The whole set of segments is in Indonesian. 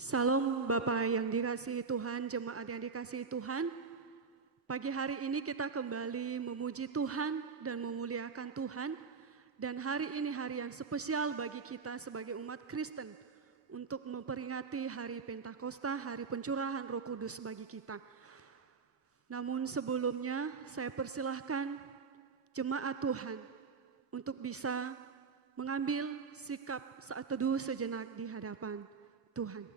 Salam Bapak yang dikasihi Tuhan, jemaat yang dikasihi Tuhan. Pagi hari ini kita kembali memuji Tuhan dan memuliakan Tuhan. Dan hari ini hari yang spesial bagi kita sebagai umat Kristen untuk memperingati hari Pentakosta, hari pencurahan Roh Kudus bagi kita. Namun sebelumnya saya persilahkan jemaat Tuhan untuk bisa mengambil sikap saat teduh sejenak di hadapan Tuhan.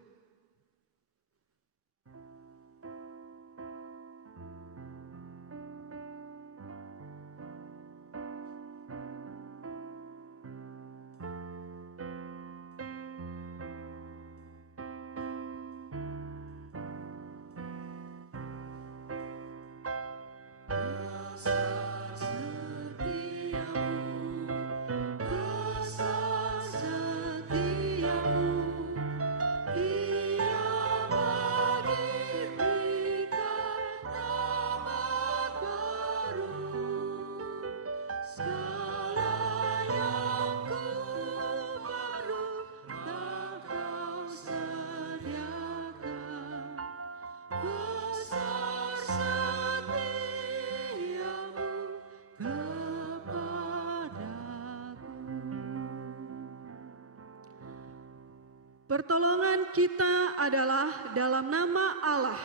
Pertolongan kita adalah dalam nama Allah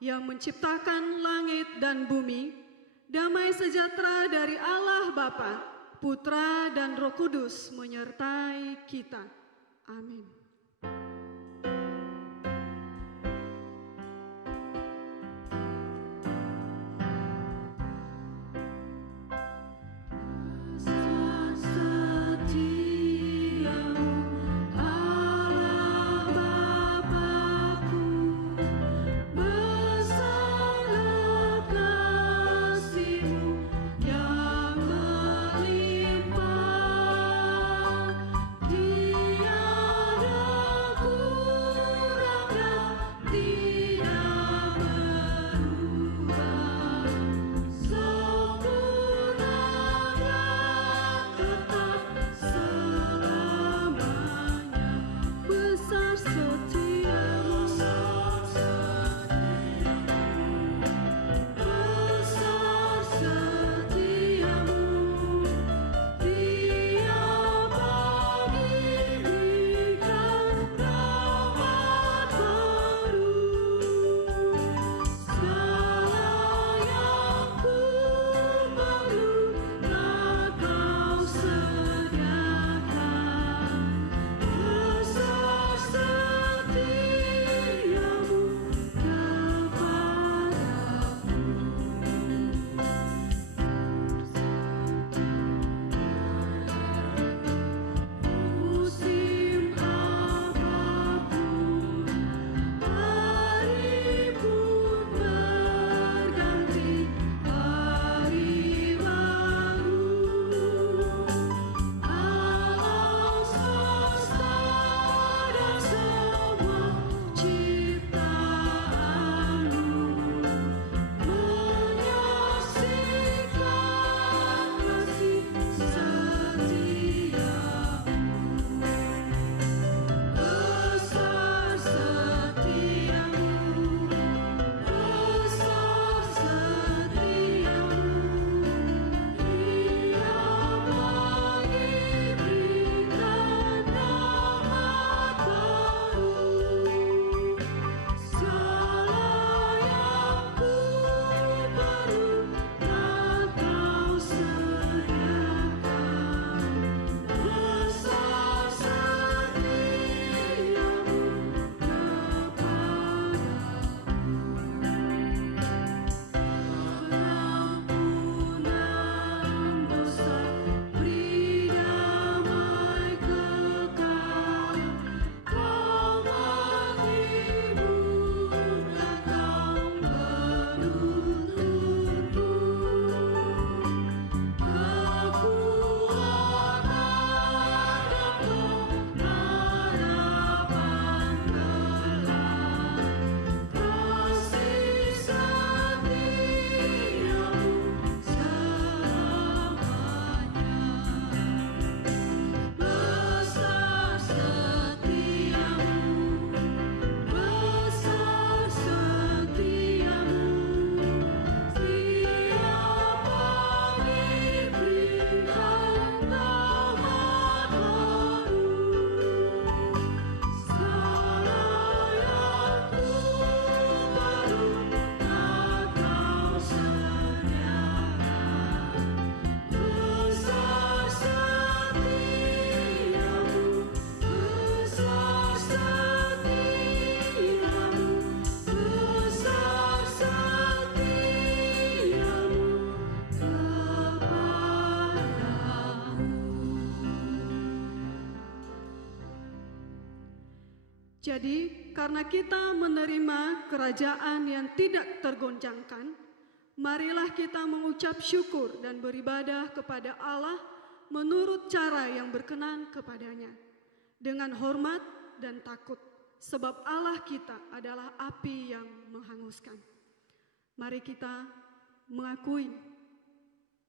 yang menciptakan langit dan bumi. Damai sejahtera dari Allah Bapa, Putra dan Roh Kudus menyertai kita. Amin. Dia Jadi, karena kita menerima kerajaan yang tidak tergoncangkan, marilah kita mengucap syukur dan beribadah kepada Allah menurut cara yang berkenan kepadanya, dengan hormat dan takut, sebab Allah kita adalah api yang menghanguskan. Mari kita mengakui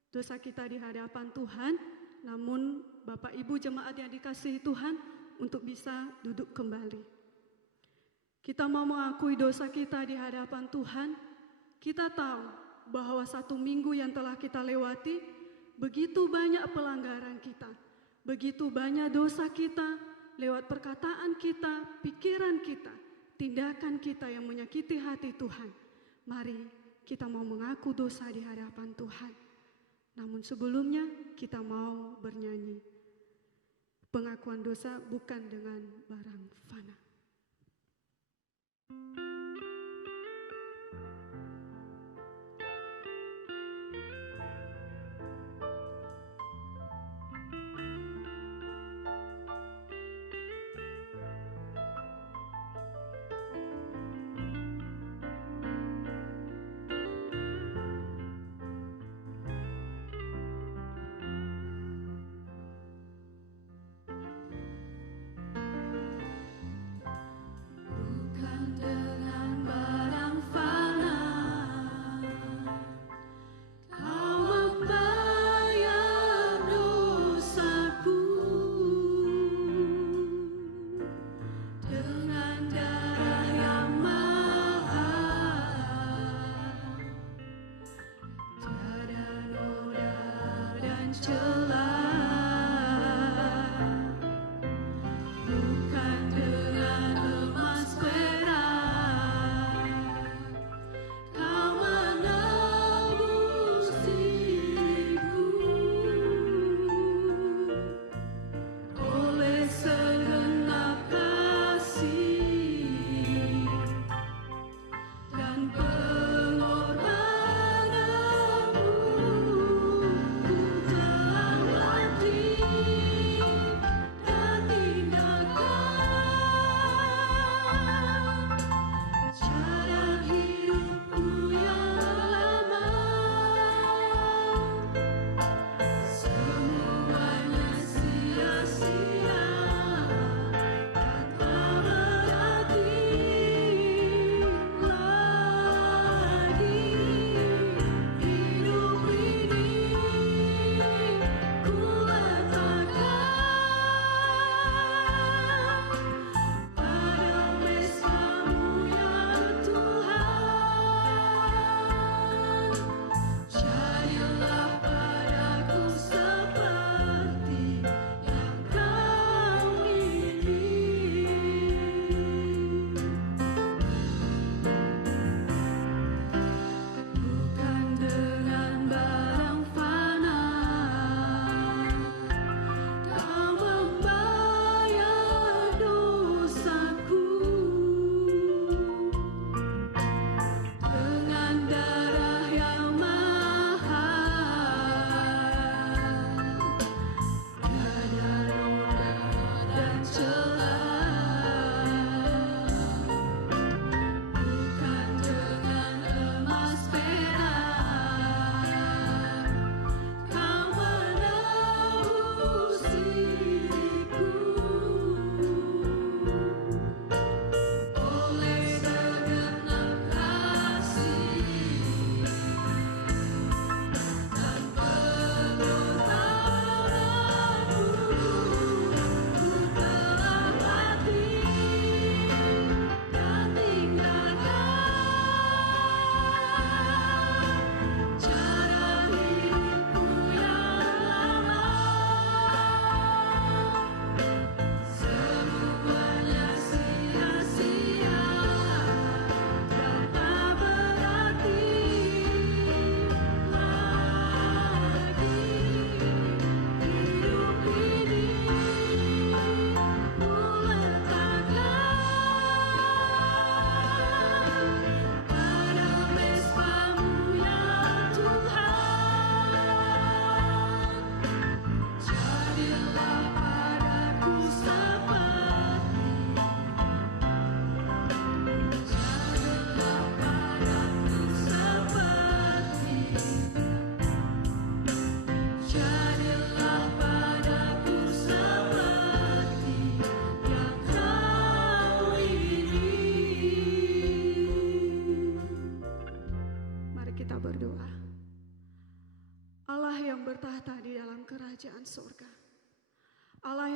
dosa kita di hadapan Tuhan, namun Bapak Ibu jemaat yang dikasihi Tuhan, untuk bisa duduk kembali. Kita mau mengakui dosa kita di hadapan Tuhan. Kita tahu bahwa 1 minggu yang telah kita lewati, begitu banyak pelanggaran kita, begitu banyak dosa kita, lewat perkataan kita, pikiran kita, tindakan kita yang menyakiti hati Tuhan. Mari kita mau mengaku dosa di hadapan Tuhan. Namun sebelumnya kita mau bernyanyi. Pengakuan dosa bukan dengan barang fana.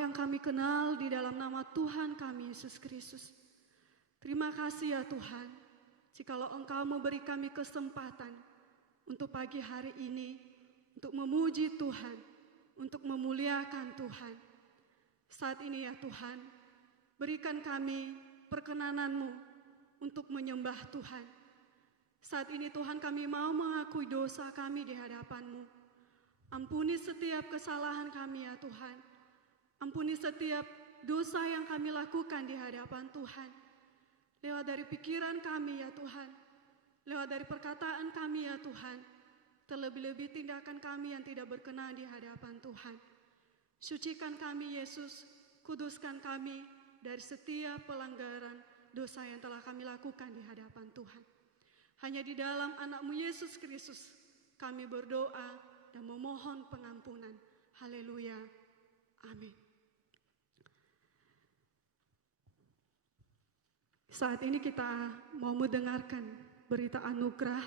yang kami kenal di dalam nama Tuhan kami Yesus Kristus. Terima kasih ya Tuhan, jikalau Engkau memberi kami kesempatan untuk pagi hari ini, untuk memuji Tuhan, untuk memuliakan Tuhan. Saat ini ya Tuhan, berikan kami perkenanan-Mu untuk menyembah Tuhan. Saat ini Tuhan, kami mau mengakui dosa kami di hadapan-Mu. Ampuni setiap kesalahan kami ya Tuhan. Ampuni setiap dosa yang kami lakukan di hadapan Tuhan. Lewat dari pikiran kami ya Tuhan. Lewat dari perkataan kami ya Tuhan. Terlebih-lebih tindakan kami yang tidak berkenan di hadapan Tuhan. Sucikan kami Yesus, kuduskan kami dari setiap pelanggaran dosa yang telah kami lakukan di hadapan Tuhan. Hanya di dalam anak-Mu Yesus Kristus kami berdoa dan memohon pengampunan. Haleluya. Amin. Saat ini kita mau mendengarkan berita anugerah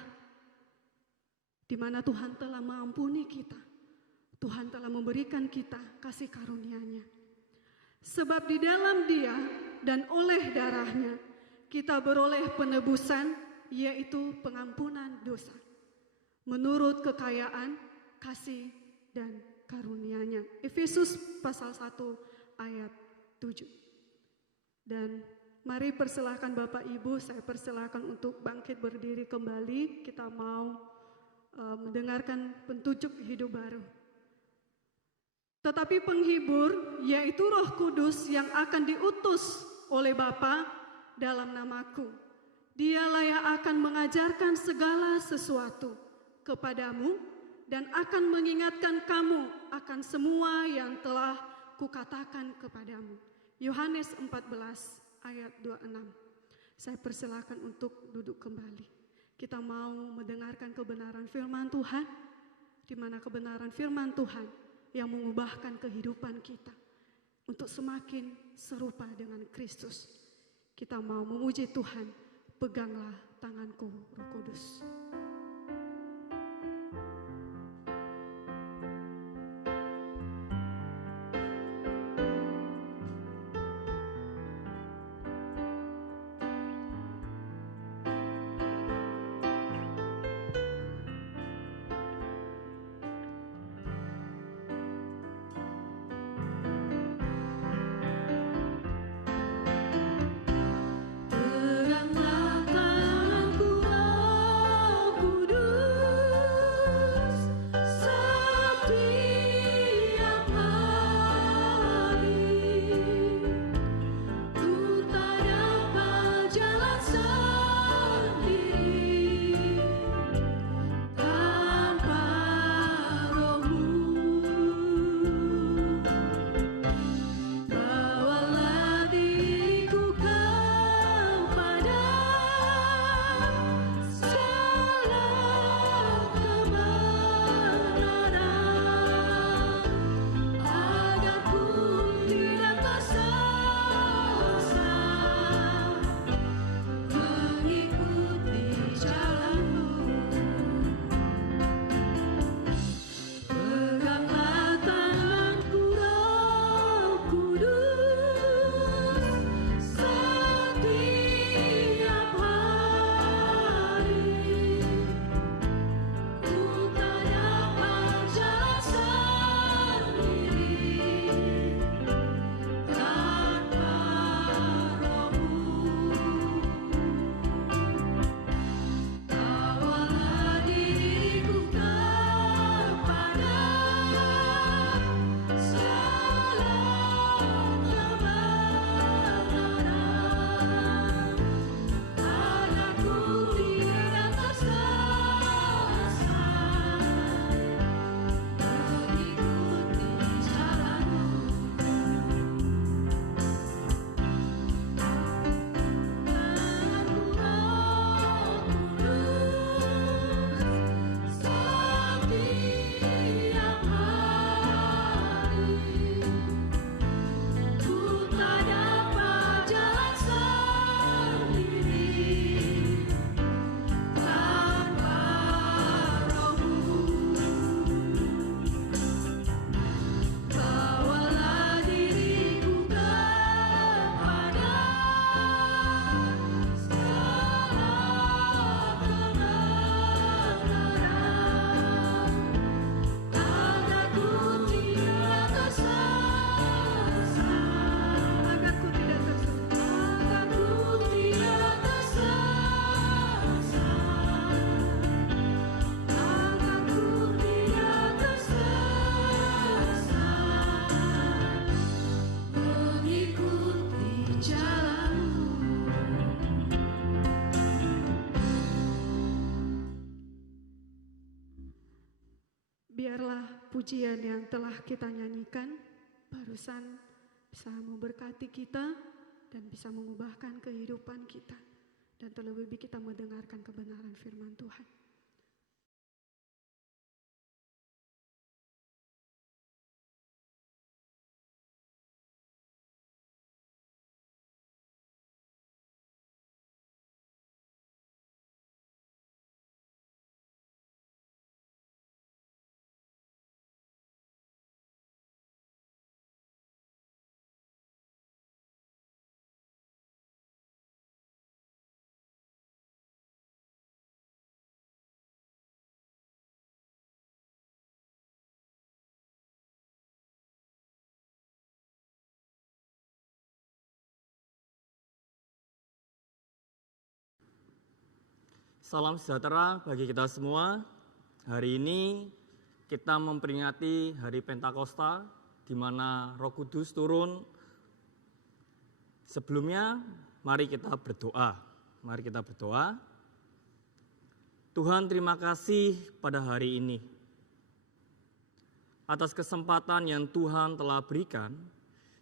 di mana Tuhan telah mengampuni kita. Tuhan telah memberikan kita kasih karunia-Nya. Sebab di dalam Dia dan oleh darah-Nya kita beroleh penebusan, yaitu pengampunan dosa. Menurut kekayaan, kasih, dan karunia-Nya. Efesus pasal 1 ayat 7. Dan mari persilahkan Bapak Ibu, saya persilahkan untuk bangkit berdiri kembali. Kita mau mendengarkan petunjuk hidup baru. Tetapi penghibur, yaitu Roh Kudus yang akan diutus oleh Bapa dalam namaku, Dialah yang akan mengajarkan segala sesuatu kepadamu dan akan mengingatkan kamu akan semua yang telah kukatakan kepadamu. Yohanes 14 ayat 26. Saya persilakan untuk duduk kembali. Kita mau mendengarkan kebenaran firman Tuhan, di mana kebenaran firman Tuhan yang mengubahkan kehidupan kita untuk semakin serupa dengan Kristus. Kita mau memuji Tuhan. Peganglah tanganku, Roh Kudus. Peganglah tanganku, Roh biarlah pujian yang telah kita nyanyikan barusan bisa memberkati kita dan bisa mengubahkan kehidupan kita. Dan terlebih kita mendengarkan kebenaran firman Tuhan. Salam sejahtera bagi kita semua. Hari ini kita memperingati hari Pentakosta, di mana Roh Kudus turun. Sebelumnya, mari kita berdoa. Mari kita berdoa. Tuhan, terima kasih pada hari ini atas kesempatan yang Tuhan telah berikan,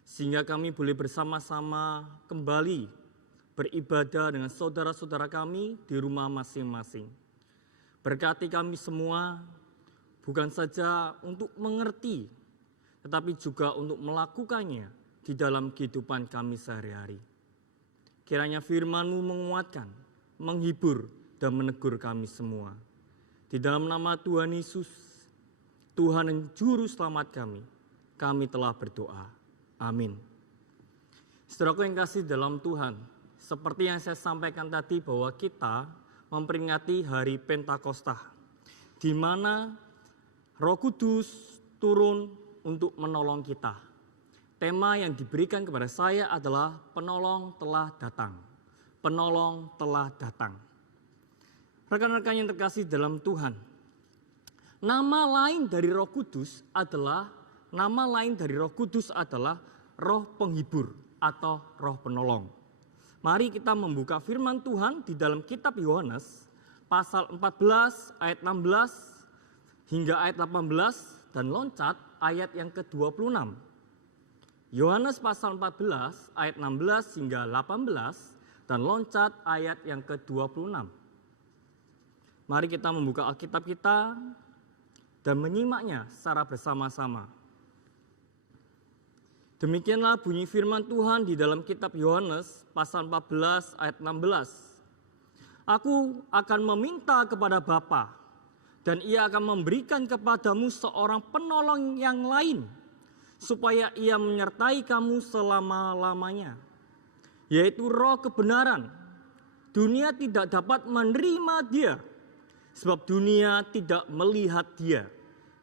sehingga kami boleh bersama-sama kembali beribadah dengan saudara-saudara kami di rumah masing-masing. Berkati kami semua, bukan saja untuk mengerti, tetapi juga untuk melakukannya di dalam kehidupan kami sehari-hari. Kiranya firman-Mu menguatkan, menghibur, dan menegur kami semua. Di dalam nama Tuhan Yesus, Tuhan yang Juru Selamat kami telah berdoa. Amin. Saudaraku yang kasih dalam Tuhan, seperti yang saya sampaikan tadi bahwa kita memperingati hari Pentakosta, di mana Roh Kudus turun untuk menolong kita. Tema yang diberikan kepada saya adalah penolong telah datang. Penolong telah datang. Rekan-rekan yang terkasih dalam Tuhan, nama lain dari Roh Kudus adalah Roh Penghibur atau Roh Penolong. Mari kita membuka firman Tuhan di dalam kitab Yohanes pasal 14 ayat 16 hingga ayat 18 dan loncat ayat yang ke-26. Yohanes pasal 14 ayat 16 hingga 18 dan loncat ayat yang ke-26. Mari kita membuka Alkitab kita dan menyimaknya secara bersama-sama. Demikianlah bunyi firman Tuhan di dalam kitab Yohanes pasal 14 ayat 16. Aku akan meminta kepada Bapa dan ia akan memberikan kepadamu seorang penolong yang lain supaya ia menyertai kamu selama-lamanya, yaitu Roh kebenaran. Dunia tidak dapat menerima dia sebab dunia tidak melihat dia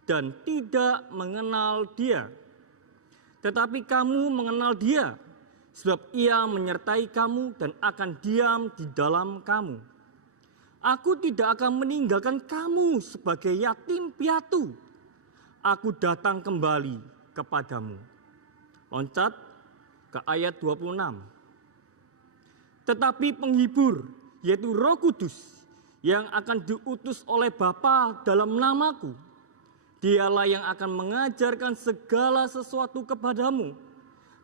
dan tidak mengenal dia. Tetapi kamu mengenal dia, sebab ia menyertai kamu dan akan diam di dalam kamu. Aku tidak akan meninggalkan kamu sebagai yatim piatu. Aku datang kembali kepadamu. Loncat ke ayat 26. Tetapi penghibur, yaitu Roh Kudus, yang akan diutus oleh Bapa dalam namaku, Dialah yang akan mengajarkan segala sesuatu kepadamu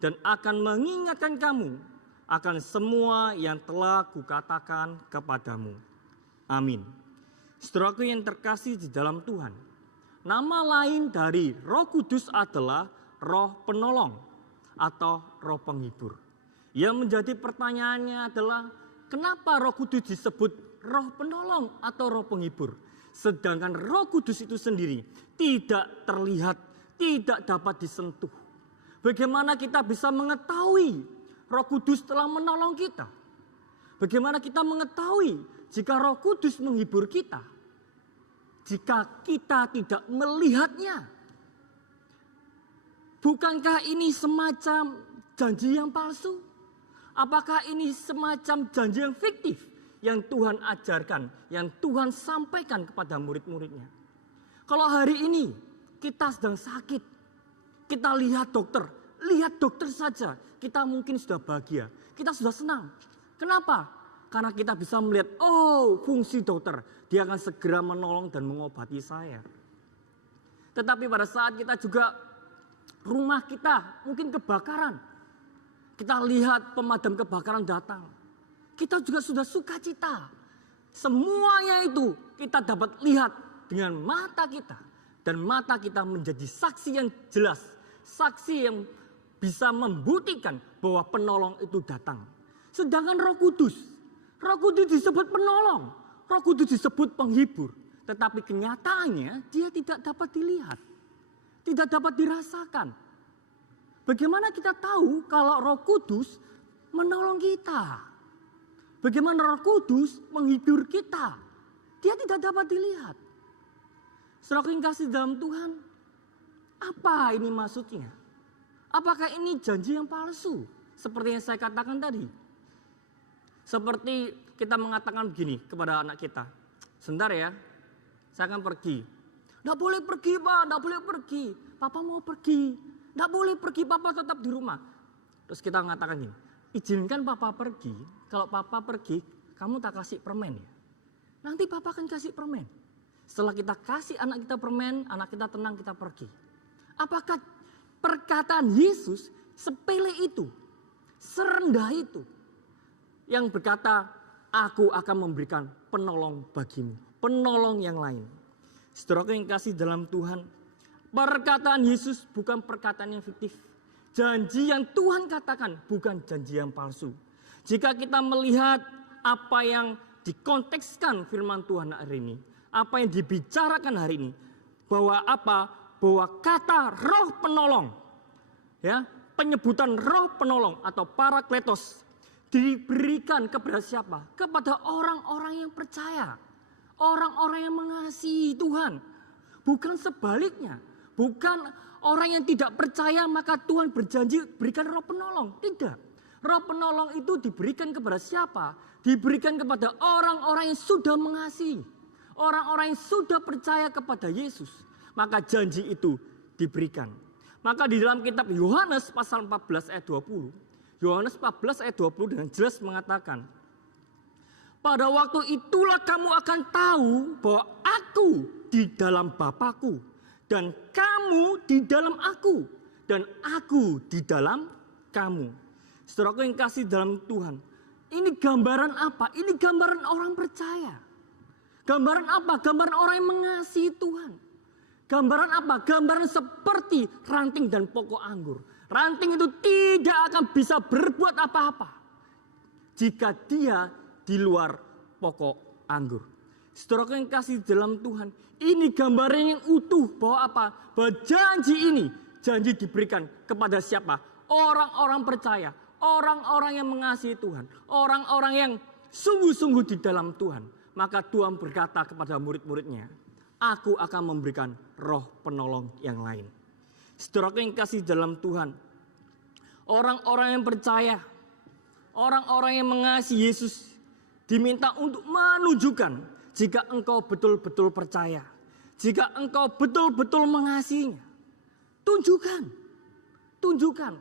dan akan mengingatkan kamu akan semua yang telah kukatakan kepadamu. Amin. Saudaraku yang terkasih di dalam Tuhan, nama lain dari Roh Kudus adalah Roh Penolong atau Roh Penghibur. Yang menjadi pertanyaannya adalah, kenapa Roh Kudus disebut Roh Penolong atau Roh Penghibur? Sedangkan Roh Kudus itu sendiri tidak terlihat, tidak dapat disentuh. Bagaimana kita bisa mengetahui Roh Kudus telah menolong kita? Bagaimana kita mengetahui jika Roh Kudus menghibur kita? Jika kita tidak melihatnya. Bukankah ini semacam janji yang palsu? Apakah ini semacam janji yang fiktif yang Tuhan ajarkan, yang Tuhan sampaikan kepada murid-muridnya? Kalau hari ini kita sedang sakit, kita lihat dokter saja, kita mungkin sudah bahagia, kita sudah senang. Kenapa? Karena kita bisa melihat, fungsi dokter, dia akan segera menolong dan mengobati saya. Tetapi pada saat kita juga rumah kita mungkin kebakaran, kita lihat pemadam kebakaran datang, kita juga sudah sukacita. Semuanya itu kita dapat lihat dengan mata kita. Dan mata kita menjadi saksi yang jelas, saksi yang bisa membuktikan bahwa penolong itu datang. Sedangkan Roh Kudus disebut penolong, Roh Kudus disebut penghibur. Tetapi kenyataannya dia tidak dapat dilihat, tidak dapat dirasakan. Bagaimana kita tahu kalau Roh Kudus menolong kita? Bagaimana Roh Kudus menghibur kita? Dia tidak dapat dilihat. Saudara yang kasih dalam Tuhan, apa ini maksudnya? Apakah ini janji yang palsu? Seperti yang saya katakan tadi. Seperti kita mengatakan begini kepada anak kita. Sebentar ya, saya akan pergi. Nggak boleh pergi Pak, nggak boleh pergi. Papa mau pergi. Nggak boleh pergi, Papa tetap di rumah. Terus kita mengatakan gini, izinkan Papa pergi. Kalau Papa pergi, kamu tak kasih permen ya. Nanti Papa akan kasih permen. Setelah kita kasih anak kita permen, anak kita tenang, kita pergi. Apakah perkataan Yesus sepele itu, serendah itu, yang berkata, aku akan memberikan penolong bagimu, penolong yang lain. Saudara yang kasih dalam Tuhan, perkataan Yesus bukan perkataan yang fiktif. Janji yang Tuhan katakan bukan janji yang palsu. Jika kita melihat apa yang dikontekskan firman Tuhan hari ini, apa yang dibicarakan hari ini, bahwa kata roh penolong, ya, penyebutan roh penolong atau parakletos diberikan kepada siapa? Kepada orang-orang yang percaya, orang-orang yang mengasihi Tuhan. Bukan sebaliknya, bukan orang yang tidak percaya maka Tuhan berjanji berikan roh penolong. Tidak, roh penolong itu diberikan kepada siapa? Diberikan kepada orang-orang yang sudah mengasihi. Orang-orang yang sudah percaya kepada Yesus, maka janji itu diberikan. Maka di dalam kitab Yohanes pasal 14 ayat 20, Yohanes 14 ayat 20 dengan jelas mengatakan, pada waktu itulah kamu akan tahu bahwa aku di dalam Bapa-Ku dan kamu di dalam aku dan aku di dalam kamu. Saudaraku yang kasih dalam Tuhan, ini gambaran apa? Ini gambaran orang percaya. Gambaran apa? Gambaran orang yang mengasihi Tuhan. Gambaran apa? Gambaran seperti ranting dan pokok anggur. Ranting itu tidak akan bisa berbuat apa-apa jika dia di luar pokok anggur. Saudara yang kasih dalam Tuhan, ini gambaran yang utuh bahwa apa? Bahwa janji diberikan kepada siapa? Orang-orang percaya, orang-orang yang mengasihi Tuhan, orang-orang yang sungguh-sungguh di dalam Tuhan. Maka Tuhan berkata kepada murid-muridnya, aku akan memberikan roh penolong yang lain. Saudara yang kasih dalam Tuhan, orang-orang yang percaya, orang-orang yang mengasihi Yesus diminta untuk menunjukkan jika engkau betul-betul percaya, jika engkau betul-betul mengasihinya. Tunjukkan.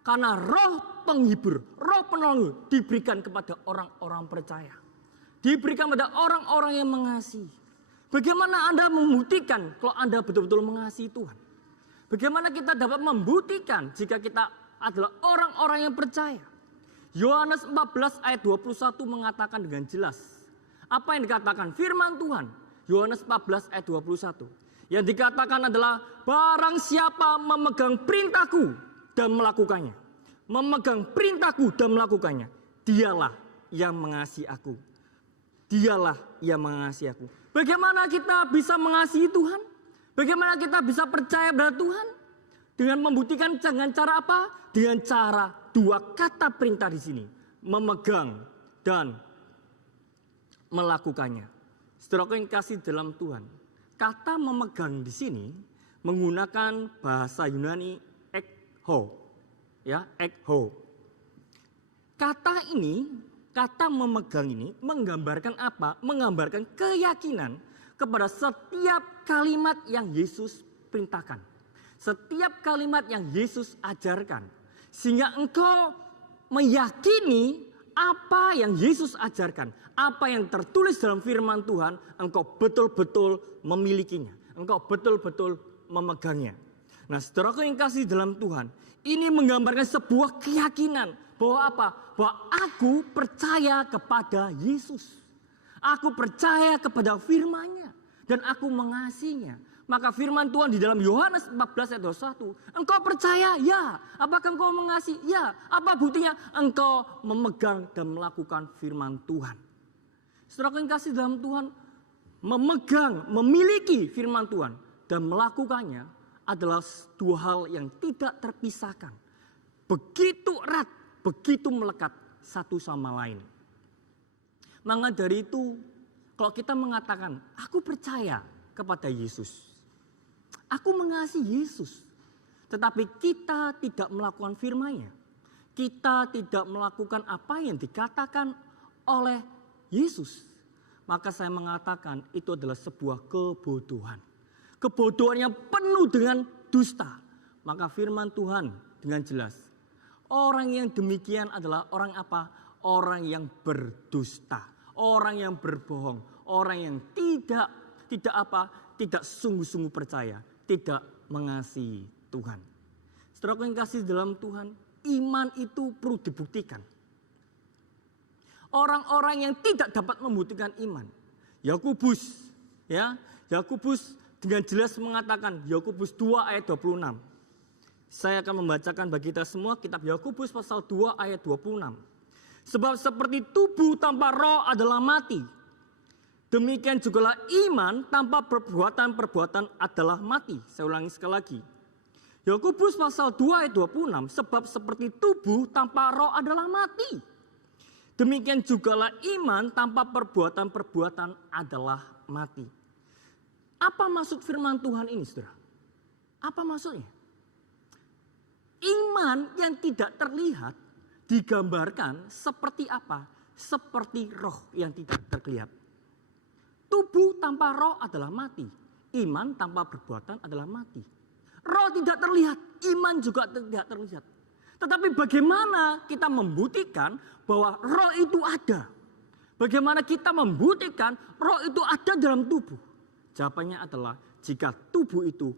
Karena roh penghibur, roh penolong diberikan kepada orang-orang percaya. Diberikan pada orang-orang yang mengasihi. Bagaimana Anda membuktikan kalau Anda betul-betul mengasihi Tuhan? Bagaimana kita dapat membuktikan jika kita adalah orang-orang yang percaya? Yohanes 14 ayat 21 mengatakan dengan jelas. Apa yang dikatakan? Firman Tuhan. Yohanes 14 ayat 21. Yang dikatakan adalah barang siapa memegang perintahku dan melakukannya. Memegang perintahku dan melakukannya. Dialah yang mengasihi aku. Dialah yang mengasihi aku. Bagaimana kita bisa mengasihi Tuhan? Bagaimana kita bisa percaya pada Tuhan? Dengan membuktikan dengan cara apa? Dengan cara dua kata perintah di sini. Memegang dan melakukannya. Saudara yang kasih dalam Tuhan. Kata memegang di sini menggunakan bahasa Yunani ekho. Ya, ekho. Kata memegang ini menggambarkan apa? Menggambarkan keyakinan kepada setiap kalimat yang Yesus perintahkan. Setiap kalimat yang Yesus ajarkan. Sehingga engkau meyakini apa yang Yesus ajarkan. Apa yang tertulis dalam firman Tuhan, engkau betul-betul memilikinya. engkau betul-betul memegangnya. Nah, saudaraku yang kasih dalam Tuhan, ini menggambarkan sebuah keyakinan bahwa apa? Bahwa aku percaya kepada Yesus. Aku percaya kepada firman-Nya dan aku mengasihinya. Maka firman Tuhan di dalam Yohanes 14 ayat 21, engkau percaya? Ya. Apakah engkau mengasihi? Ya. Apa buktinya? Engkau memegang dan melakukan firman Tuhan. Saudara yang kasih dalam Tuhan, memegang, memiliki firman Tuhan dan melakukannya adalah dua hal yang tidak terpisahkan. Begitu erat, begitu melekat satu sama lain. Maka dari itu, kalau kita mengatakan, aku percaya kepada Yesus, aku mengasihi Yesus, tetapi kita tidak melakukan firman-Nya, kita tidak melakukan apa yang dikatakan oleh Yesus, maka saya mengatakan itu adalah sebuah kebodohan. Kebodohan yang penuh dengan dusta. Maka firman Tuhan dengan jelas, orang yang demikian adalah orang apa? Orang yang berdusta. Orang yang berbohong, orang yang tidak sungguh-sungguh percaya, tidak mengasihi Tuhan. Saudara yang kasih dalam Tuhan, iman itu perlu dibuktikan. Orang-orang yang tidak dapat membuktikan iman, Yakobus dengan jelas mengatakan, Yakobus 2 ayat 26. Saya akan membacakan bagi kita semua kitab Yakobus pasal 2 ayat 26. Sebab seperti tubuh tanpa roh adalah mati, demikian jugalah iman tanpa perbuatan-perbuatan adalah mati. Saya ulangi sekali lagi. Yakobus pasal 2 ayat 26. Sebab seperti tubuh tanpa roh adalah mati, demikian jugalah iman tanpa perbuatan-perbuatan adalah mati. Apa maksud firman Tuhan ini, saudara? Apa maksudnya? Iman yang tidak terlihat digambarkan seperti apa? Seperti roh yang tidak terlihat. Tubuh tanpa roh adalah mati. Iman tanpa perbuatan adalah mati. Roh tidak terlihat, iman juga tidak terlihat. Tetapi bagaimana kita membuktikan bahwa roh itu ada? Bagaimana kita membuktikan roh itu ada dalam tubuh? Jawabannya adalah jika tubuh itu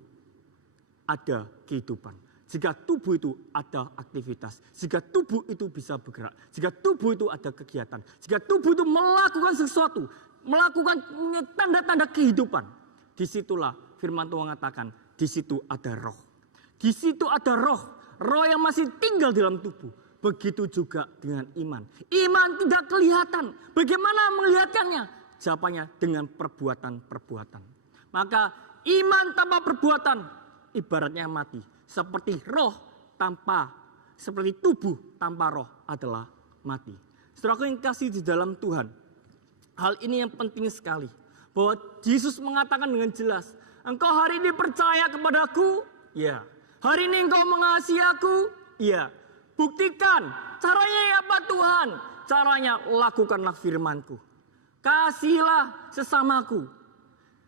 ada kehidupan. Jika tubuh itu ada aktivitas, jika tubuh itu bisa bergerak, jika tubuh itu ada kegiatan, jika tubuh itu melakukan sesuatu, melakukan tanda-tanda kehidupan, disitulah firman Tuhan mengatakan, di situ ada roh. Di situ ada roh, roh yang masih tinggal dalam tubuh. Begitu juga dengan iman. Iman tidak kelihatan. Bagaimana melihatkannya? Jawabannya dengan perbuatan-perbuatan. Maka iman tanpa perbuatan ibaratnya mati. Seperti tubuh tanpa roh adalah mati. Saudaraku yang kasih di dalam Tuhan, hal ini yang penting sekali. Bahwa Yesus mengatakan dengan jelas, engkau hari ini percaya kepadaku? Ya. Hari ini engkau mengasihi aku? Ya. Buktikan. Caranya apa Tuhan? Caranya lakukanlah firman-Ku. Kasihilah sesamaku.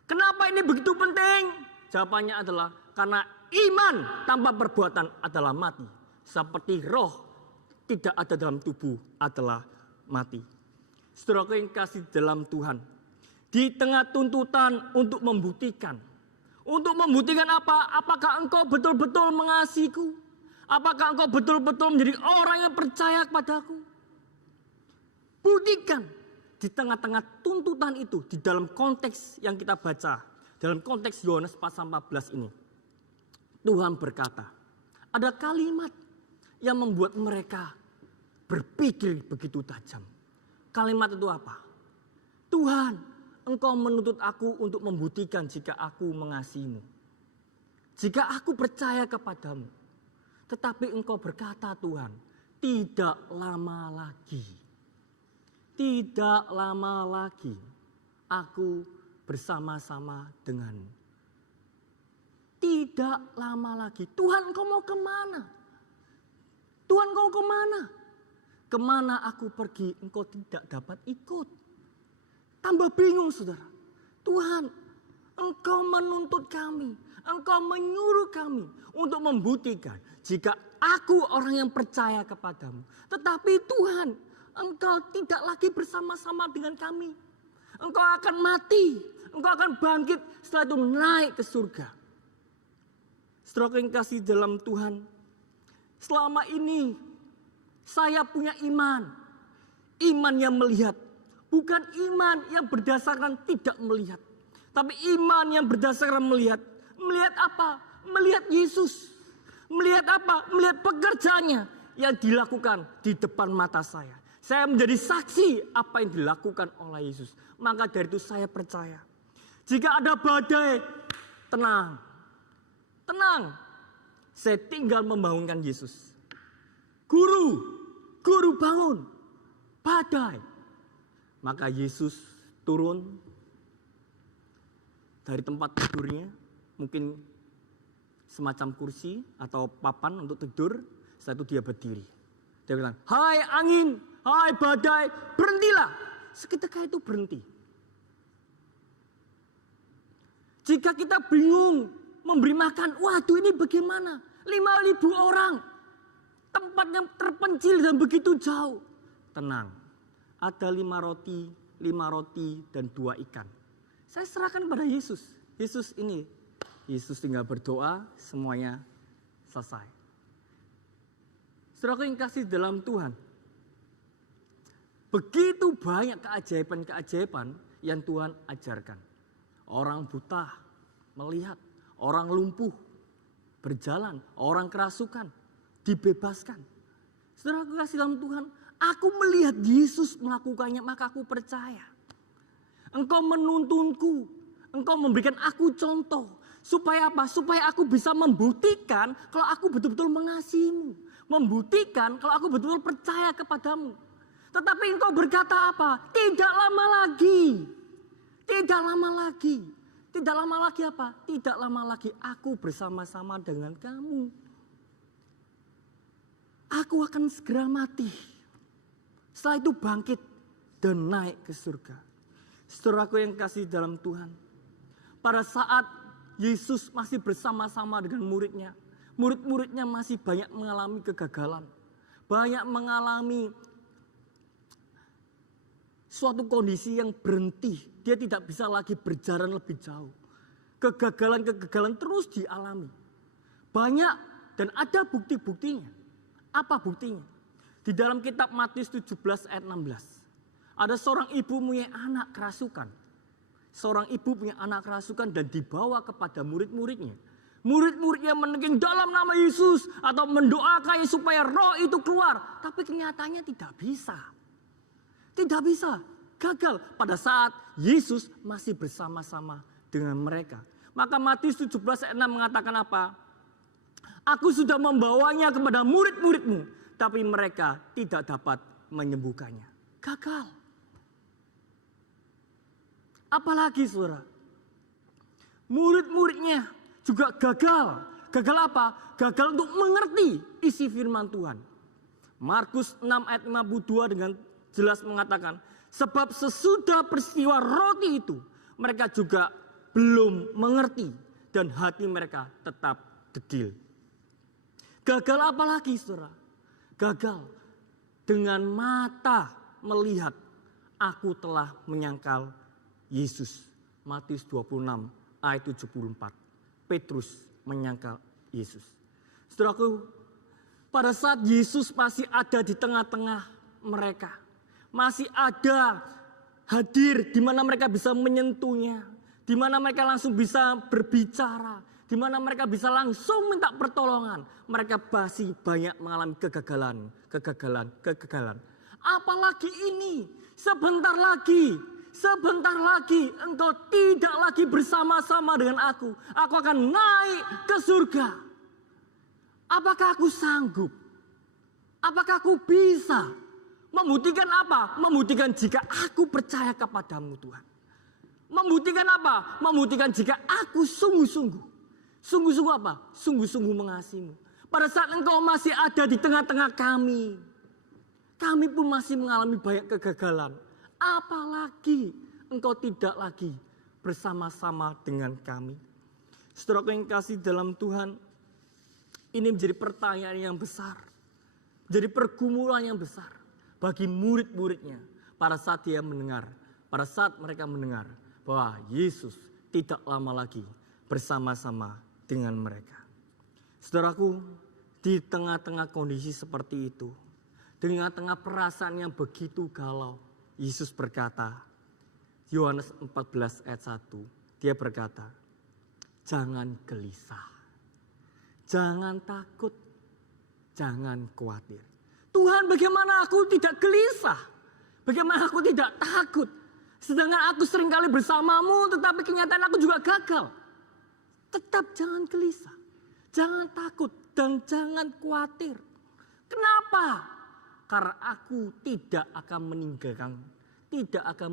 Kenapa ini begitu penting? Jawabannya adalah karena iman tanpa perbuatan adalah mati. Seperti roh tidak ada dalam tubuh adalah mati. Saudaraku yang kasih dalam Tuhan, di tengah tuntutan untuk membuktikan. Untuk membuktikan apa? Apakah engkau betul-betul mengasihiku? Apakah engkau betul-betul menjadi orang yang percaya kepadaku? Buktikan. Di tengah-tengah tuntutan itu, di dalam konteks yang kita baca, dalam konteks Yohanes pasal 14 ini, Tuhan berkata, ada kalimat yang membuat mereka berpikir begitu tajam. Kalimat itu apa? Tuhan, engkau menuntut aku untuk membuktikan jika aku mengasihimu. Jika aku percaya kepadamu. Tetapi engkau berkata Tuhan, tidak lama lagi. Tidak lama lagi aku bersama-sama denganmu. Tidak lama lagi. Tuhan engkau mau kemana? Tuhan engkau kemana? Kemana aku pergi engkau tidak dapat ikut. Tambah bingung saudara. Tuhan engkau menuntut kami. Engkau menyuruh kami untuk membuktikan jika aku orang yang percaya kepadamu. Tetapi Tuhan engkau tidak lagi bersama-sama dengan kami. Engkau akan mati, engkau akan bangkit, setelah itu naik ke surga. Saudara yang kasih dalam Tuhan, selama ini saya punya iman. Iman yang melihat, bukan iman yang berdasarkan tidak melihat. Tapi iman yang berdasarkan melihat. Melihat apa? Melihat Yesus. Melihat apa? Melihat pekerjaannya yang dilakukan di depan mata saya. Saya menjadi saksi apa yang dilakukan oleh Yesus. Maka dari itu saya percaya. Jika ada badai, tenang. Tenang. Saya tinggal membangunkan Yesus. Guru bangun. Badai. Maka Yesus turun dari tempat tidurnya. Mungkin semacam kursi atau papan untuk tidur. Setelah itu dia berdiri. Dia bilang, hai angin, hai badai, berhentilah. Seketika itu berhenti. Jika kita bingung memberi makan, waduh ini bagaimana? 5.000 orang. Tempat yang terpencil dan begitu jauh. Tenang, ada 5 roti dan 2 ikan. Saya serahkan kepada Yesus. Yesus tinggal berdoa, semuanya selesai. Saudara yang kasih dalam Tuhan, begitu banyak keajaiban-keajaiban yang Tuhan ajarkan. Orang buta melihat, orang lumpuh berjalan, orang kerasukan dibebaskan. Saudara aku kasih dalam Tuhan, aku melihat Yesus melakukannya, maka aku percaya. Engkau menuntunku, engkau memberikan aku contoh. Supaya apa? Supaya aku bisa membuktikan kalau aku betul-betul mengasihimu. Membuktikan kalau aku betul-betul percaya kepadamu. Tetapi engkau berkata apa? Tidak lama lagi. Tidak lama lagi. Tidak lama lagi apa? Tidak lama lagi aku bersama-sama dengan kamu. Aku akan segera mati. Setelah itu bangkit dan naik ke surga. Saudaraku yang kasih dalam Tuhan. Pada saat Yesus masih bersama-sama dengan muridnya. Murid-muridnya masih banyak mengalami kegagalan. Banyak mengalami suatu kondisi yang berhenti. Dia tidak bisa lagi berjalan lebih jauh. Kegagalan-kegagalan terus dialami. Banyak dan ada bukti-buktinya. Apa buktinya? Di dalam kitab Matius 17 ayat 16. Ada seorang ibu punya anak kerasukan. Seorang ibu punya anak kerasukan dan dibawa kepada murid-muridnya. Murid-muridnya menengking dalam nama Yesus atau mendoakan supaya roh itu keluar. Tapi kenyataannya tidak bisa. Tidak bisa. Gagal pada saat Yesus masih bersama-sama dengan mereka. Maka Matius 17 ayat 6 mengatakan apa? Aku sudah membawanya kepada murid-muridmu. Tapi mereka tidak dapat menyembuhkannya. Gagal. Apalagi saudara, murid-muridnya juga gagal. Gagal apa? Gagal untuk mengerti isi firman Tuhan. Markus 6 ayat 52 dengan jelas mengatakan, sebab sesudah peristiwa roti itu, mereka juga belum mengerti dan hati mereka tetap degil. Gagal apa lagi saudara? Gagal dengan mata melihat aku telah menyangkal Yesus. Matius 26 ayat 74. Petrus menyangkal Yesus. Saudaraku, pada saat Yesus masih ada di tengah-tengah mereka, masih ada hadir di mana mereka bisa menyentuhnya, di mana mereka langsung bisa berbicara, di mana mereka bisa langsung minta pertolongan, mereka masih banyak mengalami kegagalan. Apalagi ini, sebentar lagi engkau tidak lagi bersama-sama dengan aku. Aku akan naik ke surga. Apakah aku sanggup? Apakah aku bisa? Membuktikan apa? Membuktikan jika aku percaya kepadamu Tuhan. Membuktikan apa? Membuktikan jika aku sungguh-sungguh. Sungguh-sungguh apa? Sungguh-sungguh mengasihimu. Pada saat engkau masih ada di tengah-tengah kami. Kami pun masih mengalami banyak kegagalan. Apalagi engkau tidak lagi bersama-sama dengan kami. Saudara yang kasih dalam Tuhan, ini menjadi pertanyaan yang besar. Jadi pergumulan yang besar bagi murid-muridnya pada saat dia mendengar pada saat mereka mendengar bahwa Yesus tidak lama lagi bersama-sama dengan mereka. Saudaraku, di tengah-tengah kondisi seperti itu, di tengah-tengah perasaan yang begitu galau, Yesus berkata, Yohanes 14 ayat 1, dia berkata, jangan gelisah, jangan takut, jangan khawatir. Tuhan, bagaimana aku tidak gelisah? Bagaimana aku tidak takut? Sedangkan aku seringkali bersamamu, tetapi kenyataan aku juga gagal. Tetap jangan gelisah, jangan takut, dan jangan khawatir. Kenapa? Karena aku tidak akan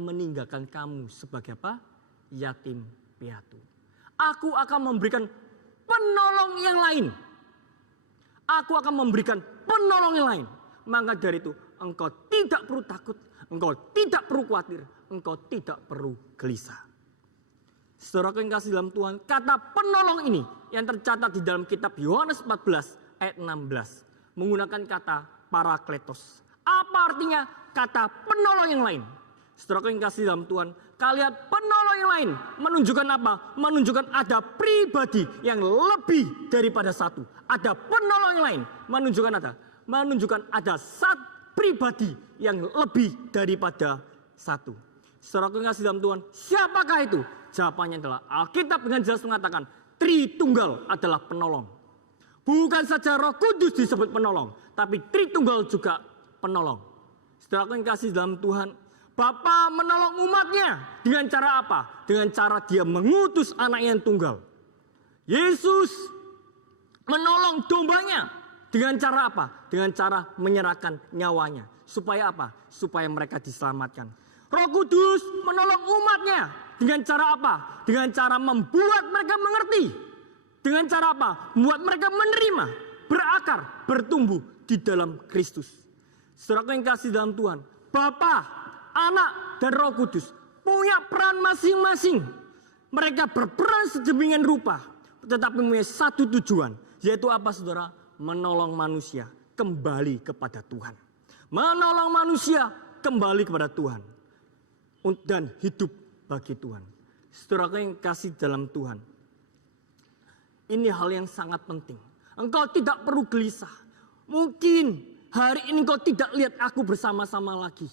meninggalkan kamu sebagai apa? Yatim piatu. Aku akan memberikan penolong yang lain. Aku akan memberikan penolong yang lain. Maka dari itu, engkau tidak perlu takut, engkau tidak perlu khawatir, engkau tidak perlu gelisah. Saudara yang kasih dalam Tuhan, kata penolong ini yang tercatat di dalam kitab Yohanes 14 ayat 16 menggunakan kata parakletos. Apa artinya kata penolong yang lain? Saudara yang kasih dalam Tuhan, kalian penolong yang lain menunjukkan apa? Menunjukkan ada pribadi yang lebih daripada satu. Ada penolong yang lain menunjukkan ada satu pribadi yang lebih daripada satu. Saudara yang kasih dalam Tuhan, siapakah itu? Jawabannya adalah Alkitab dengan jelas mengatakan Tritunggal adalah penolong. Bukan saja Roh Kudus disebut penolong, tapi Tritunggal juga penolong. Saudara yang kasih dalam Tuhan, Bapa menolong umatnya dengan cara apa? Dengan cara dia mengutus anaknya yang tunggal. Yesus menolong dombanya dengan cara apa? Dengan cara menyerahkan nyawanya. Supaya apa? Supaya mereka diselamatkan. Roh Kudus menolong umatnya dengan cara apa? Dengan cara membuat mereka mengerti. Dengan cara apa? Membuat mereka menerima, berakar, bertumbuh di dalam Kristus. Saudara yang kasih dalam Tuhan, Bapa, Anak, dan Roh Kudus punya peran masing-masing. Mereka berperan sedemikian rupa, tetapi punya satu tujuan, yaitu apa, saudara? Menolong manusia kembali kepada Tuhan. Menolong manusia kembali kepada Tuhan. Dan hidup bagi Tuhan. Saudara yang kasih dalam Tuhan, ini hal yang sangat penting. Engkau tidak perlu gelisah. Mungkin hari ini engkau tidak lihat aku bersama-sama lagi.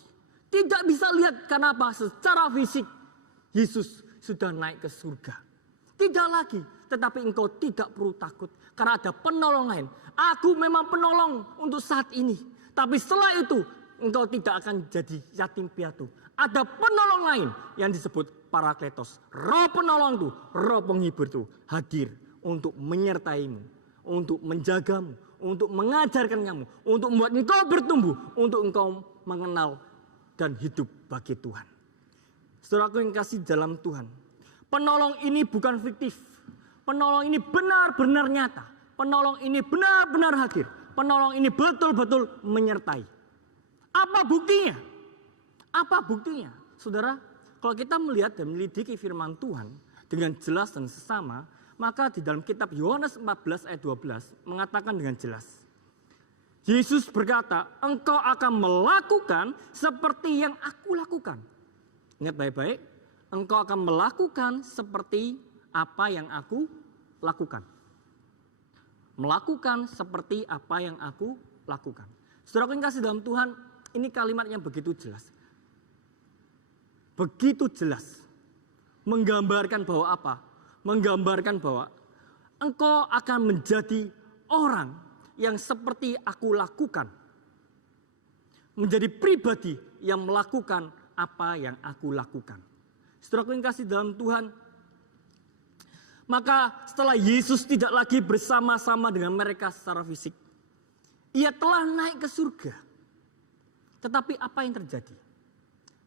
Tidak bisa lihat, karena apa? Secara fisik Yesus sudah naik ke surga. Tidak lagi, tetapi engkau tidak perlu takut karena ada penolong lain. Aku memang penolong untuk saat ini, tapi setelah itu engkau tidak akan jadi yatim piatu. Ada penolong lain yang disebut Parakletos. Roh penolong itu, roh penghibur itu hadir untuk menyertaimu, untuk menjagamu, untuk mengajarkan kamu, untuk membuat engkau bertumbuh, untuk engkau mengenal dan hidup bagi Tuhan. Saudaraku yang kasih dalam Tuhan, penolong ini bukan fiktif. Penolong ini benar-benar nyata. Penolong ini benar-benar hadir. Penolong ini betul-betul menyertai. Apa buktinya? Apa buktinya? Saudara, kalau kita melihat dan melidiki firman Tuhan dengan jelas dan sesama, maka di dalam kitab Yohanes 14 ayat 12 mengatakan dengan jelas. Yesus berkata, engkau akan melakukan seperti yang aku lakukan. Ingat baik-baik, engkau akan melakukan seperti apa yang aku lakukan. Melakukan seperti apa yang aku lakukan. Saudara yang kasih dalam Tuhan, ini kalimat yang begitu jelas. Begitu jelas. Menggambarkan bahwa apa? Menggambarkan bahwa engkau akan menjadi orang yang seperti aku lakukan. Menjadi pribadi yang melakukan apa yang aku lakukan. Saudara yang kasih dalam Tuhan, maka setelah Yesus tidak lagi bersama-sama dengan mereka secara fisik, ia telah naik ke surga. Tetapi apa yang terjadi?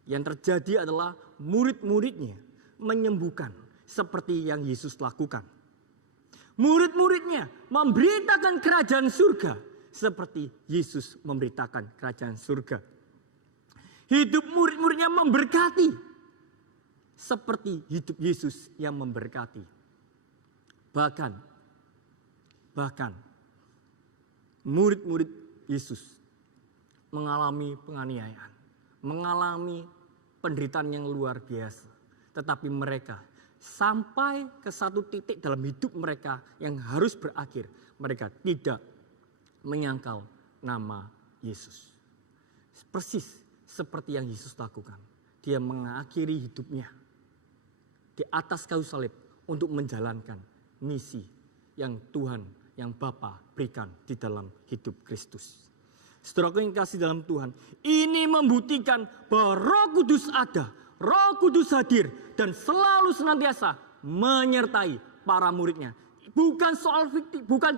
Yang terjadi adalah murid-muridnya menyembuhkan seperti yang Yesus lakukan. Murid-muridnya memberitakan kerajaan surga seperti Yesus memberitakan kerajaan surga. Hidup murid-muridnya memberkati seperti hidup Yesus yang memberkati. Bahkan murid-murid Yesus mengalami penganiayaan, mengalami penderitaan yang luar biasa. Tetapi mereka sampai ke satu titik dalam hidup mereka yang harus berakhir. Mereka tidak menyangkal nama Yesus. Persis seperti yang Yesus lakukan. Dia mengakhiri hidupnya di atas kayu salib untuk menjalankan misi yang Tuhan, yang Bapa berikan di dalam hidup Kristus. Saudaraku yang kasih dalam Tuhan, ini membuktikan bahwa Roh Kudus ada, Roh Kudus hadir dan selalu senantiasa menyertai para muridnya. Bukan soal fiktif, bukan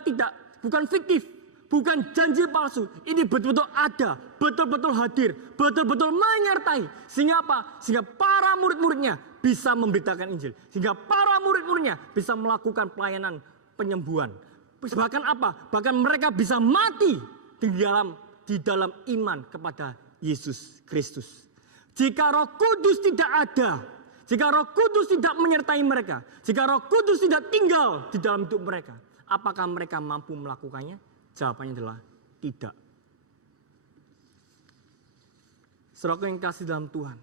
fiktif, bukan janji palsu. Ini betul-betul ada, betul-betul hadir, betul-betul menyertai. Sehingga apa? Sehingga para murid-muridnya bisa memberitakan Injil. Sehingga para murid-muridnya bisa melakukan pelayanan penyembuhan. Bahkan apa? Bahkan mereka bisa mati di dalam iman kepada Yesus Kristus. Jika Roh Kudus tidak ada, jika Roh Kudus tidak menyertai mereka, jika Roh Kudus tidak tinggal di dalam hidup mereka, apakah mereka mampu melakukannya? Jawabannya adalah tidak. Saudaraku yang kasih dalam Tuhan,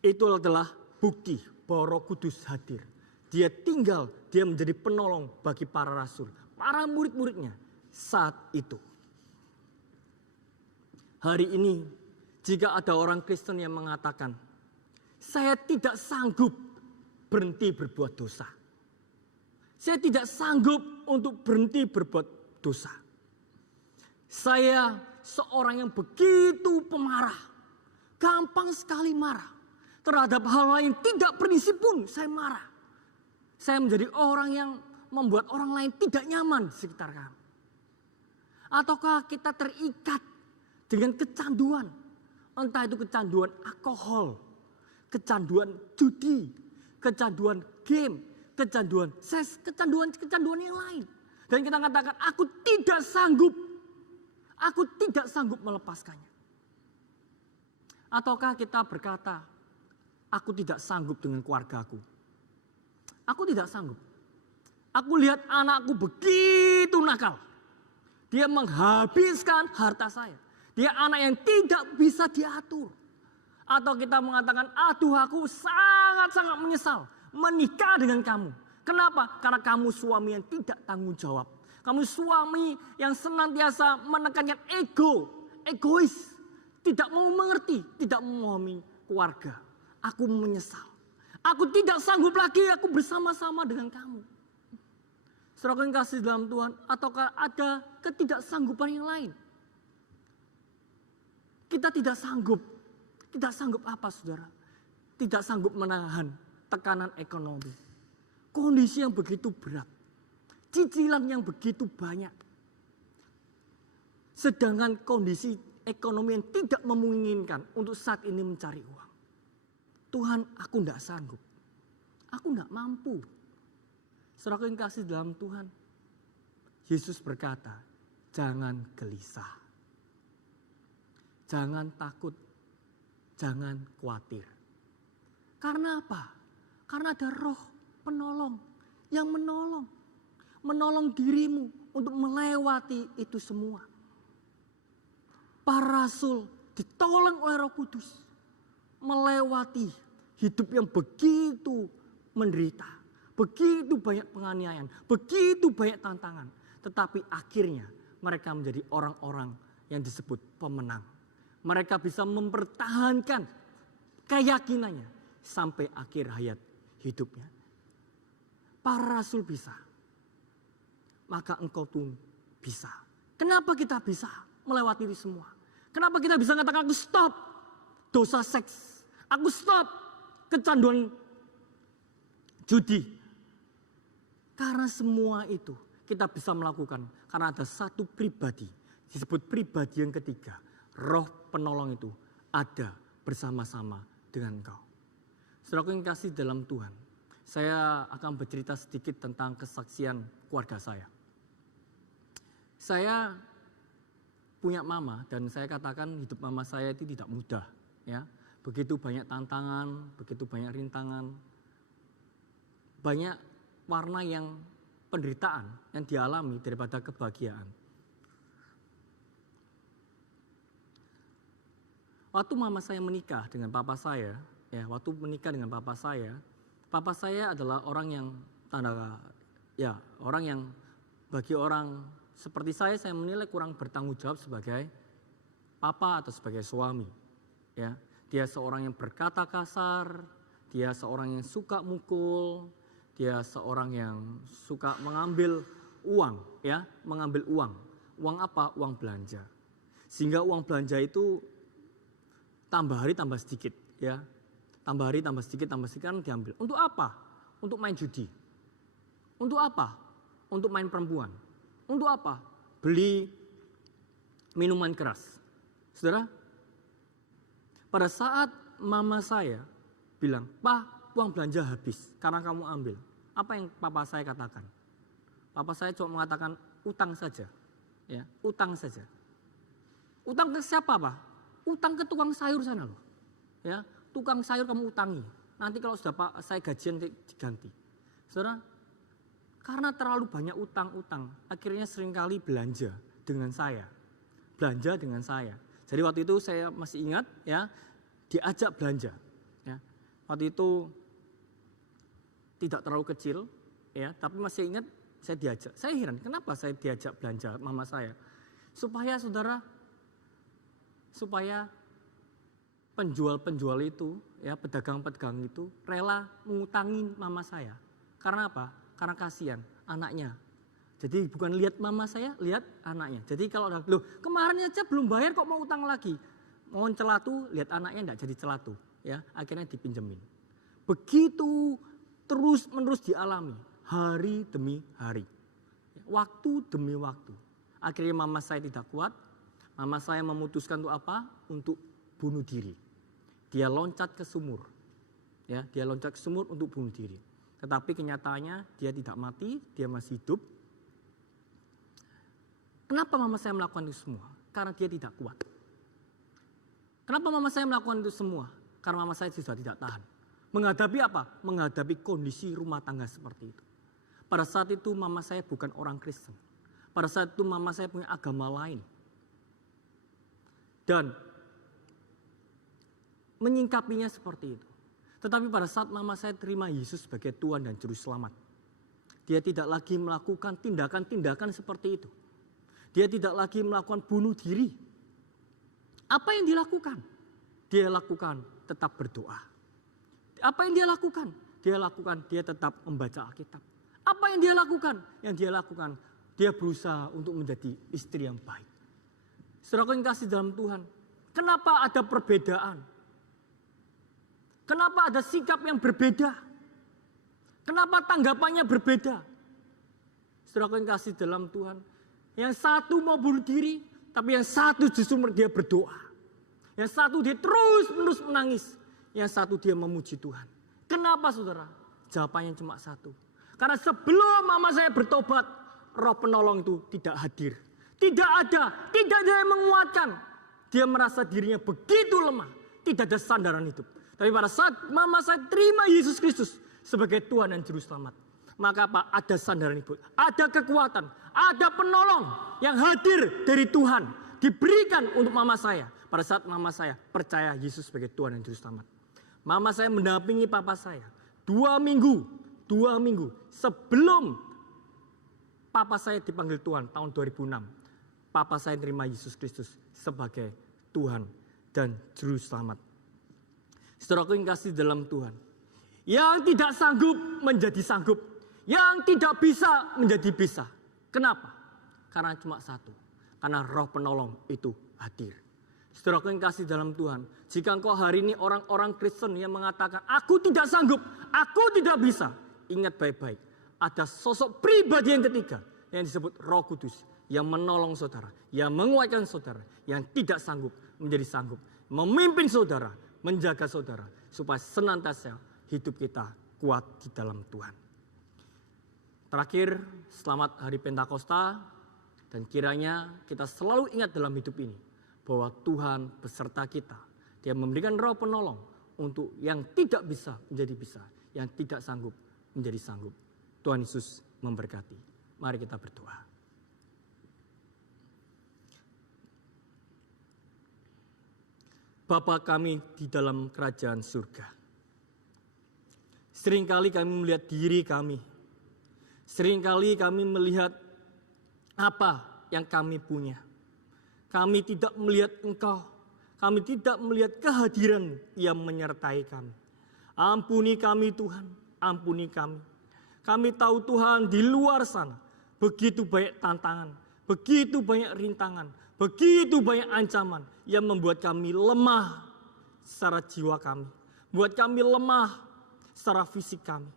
itu adalah bukti bahwa Roh Kudus hadir. Dia tinggal, dia menjadi penolong bagi para rasul, para murid-muridnya saat itu. Hari ini, jika ada orang Kristen yang mengatakan, saya tidak sanggup berhenti berbuat dosa. Saya tidak sanggup untuk berhenti berbuat dosa. Saya seorang yang begitu pemarah, gampang sekali marah. Terhadap hal lain tidak prinsip pun saya marah. Saya menjadi orang yang membuat orang lain tidak nyaman di sekitar kami. Ataukah kita terikat dengan kecanduan, entah itu kecanduan alkohol, kecanduan judi, kecanduan game, kecanduan seks, kecanduan yang lain. Dan kita katakan, aku tidak sanggup melepaskannya. Ataukah kita berkata, aku tidak sanggup dengan keluargaku. Aku tidak sanggup. Aku lihat anakku begitu nakal. Dia menghabiskan harta saya. Dia anak yang tidak bisa diatur. Atau kita mengatakan, aduh aku sangat-sangat menyesal menikah dengan kamu. Kenapa? Karena kamu suami yang tidak tanggung jawab. Kamu suami yang senantiasa menekankan ego, egois. Tidak mau mengerti, tidak memahami keluarga. Aku menyesal. Aku tidak sanggup lagi aku bersama-sama dengan kamu. Saudara yang kasih dalam Tuhan, ataukah ada ketidaksanggupan yang lain? Kita tidak sanggup. Tidak sanggup apa saudara? Tidak sanggup menahan tekanan ekonomi. Kondisi yang begitu berat. Cicilan yang begitu banyak. Sedangkan kondisi ekonomi yang tidak memungkinkan untuk saat ini mencari uang. Tuhan, aku tidak sanggup. Aku tidak mampu. Saudara yang kasih dalam Tuhan. Yesus berkata, jangan gelisah. Jangan takut, jangan khawatir. Karena apa? Karena ada Roh penolong yang menolong. Menolong dirimu untuk melewati itu semua. Para rasul ditolong oleh Roh Kudus. Melewati hidup yang begitu menderita. Begitu banyak penganiayaan, begitu banyak tantangan. Tetapi akhirnya mereka menjadi orang-orang yang disebut pemenang. Mereka bisa mempertahankan keyakinannya sampai akhir hayat hidupnya. Para rasul bisa, maka engkau pun bisa. Kenapa kita bisa melewati ini semua? Kenapa kita bisa mengatakan aku stop dosa seks, aku stop kecanduan judi? Karena semua itu kita bisa melakukan karena ada satu pribadi, disebut pribadi yang ketiga. Roh penolong itu ada bersama-sama dengan engkau. Saudaraku yang kasih dalam Tuhan, saya akan bercerita sedikit tentang kesaksian keluarga saya. Saya punya mama dan saya katakan hidup mama saya itu tidak mudah. Ya, begitu banyak tantangan, begitu banyak rintangan, banyak warna yang penderitaan yang dialami daripada kebahagiaan. waktu mama saya menikah dengan papa saya, papa saya adalah orang yang orang yang bagi orang seperti saya menilai kurang bertanggung jawab sebagai papa atau sebagai suami. Ya, dia seorang yang berkata kasar, dia seorang yang suka mukul, dia seorang yang suka mengambil uang, mengambil uang. Uang apa? Uang belanja. Sehingga uang belanja itu tambah hari tambah sedikit, ya. Tambah hari tambah sedikit kan diambil. Untuk apa? Untuk main judi. Untuk apa? Untuk main perempuan. Untuk apa? Beli minuman keras. Saudara, pada saat mama saya bilang, "Pak, uang belanja habis karena kamu ambil." Apa yang papa saya katakan? Papa saya cuma mengatakan utang saja. Ya, utang saja. Utang ke siapa, Pak? Utang ke tukang sayur sana loh. Ya, tukang sayur kamu utangi. Nanti kalau sudah Pak saya gajian diganti. Saudara, karena terlalu banyak utang-utang, akhirnya seringkali belanja dengan saya. Belanja dengan saya. Jadi waktu itu saya masih ingat, ya, diajak belanja. Ya. Waktu itu tidak terlalu kecil, ya, tapi masih ingat saya diajak. Saya heran, kenapa saya diajak belanja mama saya? Supaya saudara, supaya penjual-penjual itu, ya, pedagang-pedagang itu rela mengutangi mama saya. Karena apa? Karena kasihan anaknya. Jadi bukan lihat mama saya, lihat anaknya. Jadi kalau loh kemarin aja belum bayar kok mau utang lagi. Mau celatu, lihat anaknya enggak jadi celatu, ya, akhirnya dipinjemin. Begitu terus-menerus dialami hari demi hari. Waktu demi waktu. Akhirnya mama saya tidak kuat. Mama saya memutuskan untuk apa? Untuk bunuh diri. Dia loncat ke sumur. Ya, dia loncat ke sumur untuk bunuh diri. Tetapi kenyataannya dia tidak mati, dia masih hidup. Kenapa mama saya melakukan itu semua? Karena dia tidak kuat. Kenapa mama saya melakukan itu semua? Karena mama saya sudah tidak tahan. Menghadapi apa? Menghadapi kondisi rumah tangga seperti itu. Pada saat itu mama saya bukan orang Kristen. Pada saat itu mama saya punya agama lain. Dan menyingkapinya seperti itu. Tetapi pada saat mama saya terima Yesus sebagai Tuhan dan Juru Selamat, dia tidak lagi melakukan tindakan-tindakan seperti itu. Dia tidak lagi melakukan bunuh diri. Apa yang dilakukan? Dia lakukan tetap berdoa. Apa yang dia lakukan? Dia tetap membaca Alkitab. Apa yang dia lakukan? Yang dia lakukan, dia berusaha untuk menjadi istri yang baik. Saudara yang kasih dalam Tuhan, kenapa ada perbedaan? Kenapa ada sikap yang berbeda? Kenapa tanggapannya berbeda? Saudara yang kasih dalam Tuhan, yang satu mau bunuh diri, tapi yang satu justru dia berdoa. Yang satu dia terus-menerus menangis. Yang satu dia memuji Tuhan. Kenapa saudara? Jawabannya cuma satu. Karena sebelum mama saya bertobat, Roh Penolong itu tidak hadir. Tidak ada yang menguatkan. Dia merasa dirinya begitu lemah. Tidak ada sandaran hidup. Tapi pada saat mama saya terima Yesus Kristus sebagai Tuhan dan Juru Selamat, maka apa? Ada sandaran hidup. Ada kekuatan. Ada penolong yang hadir dari Tuhan. Diberikan untuk mama saya. Pada saat mama saya percaya Yesus sebagai Tuhan dan Juru Selamat. Mama saya mendampingi papa saya 2 minggu sebelum papa saya dipanggil Tuhan tahun 2006. Papa saya terima Yesus Kristus sebagai Tuhan dan Juru Selamat. Saudaraku yang kasih dalam Tuhan, yang tidak sanggup menjadi sanggup, yang tidak bisa menjadi bisa. Kenapa? Karena cuma satu, karena Roh Penolong itu hadir. Saudaraku yang kasih dalam Tuhan, jika engkau hari ini orang-orang Kristen yang mengatakan, aku tidak sanggup, aku tidak bisa. Ingat baik-baik, ada sosok pribadi yang ketiga yang disebut Roh Kudus. Yang menolong saudara, yang menguatkan saudara, yang tidak sanggup menjadi sanggup. Memimpin saudara, menjaga saudara, supaya senantiasa hidup kita kuat di dalam Tuhan. Terakhir, selamat Hari Pentakosta, dan kiranya kita selalu ingat dalam hidup ini, bahwa Tuhan beserta kita. Dia memberikan Roh Penolong untuk yang tidak bisa menjadi bisa, yang tidak sanggup menjadi sanggup. Tuhan Yesus memberkati. Mari kita berdoa. Bapa kami di dalam kerajaan surga. Seringkali kami melihat diri kami. Seringkali kami melihat apa yang kami punya. Kami tidak melihat Engkau. Kami tidak melihat kehadiran yang menyertai kami. Ampuni kami Tuhan, ampuni kami. Kami tahu Tuhan di luar sana begitu banyak tantangan, begitu banyak rintangan, begitu banyak ancaman yang membuat kami lemah secara jiwa kami. Buat kami lemah secara fisik kami.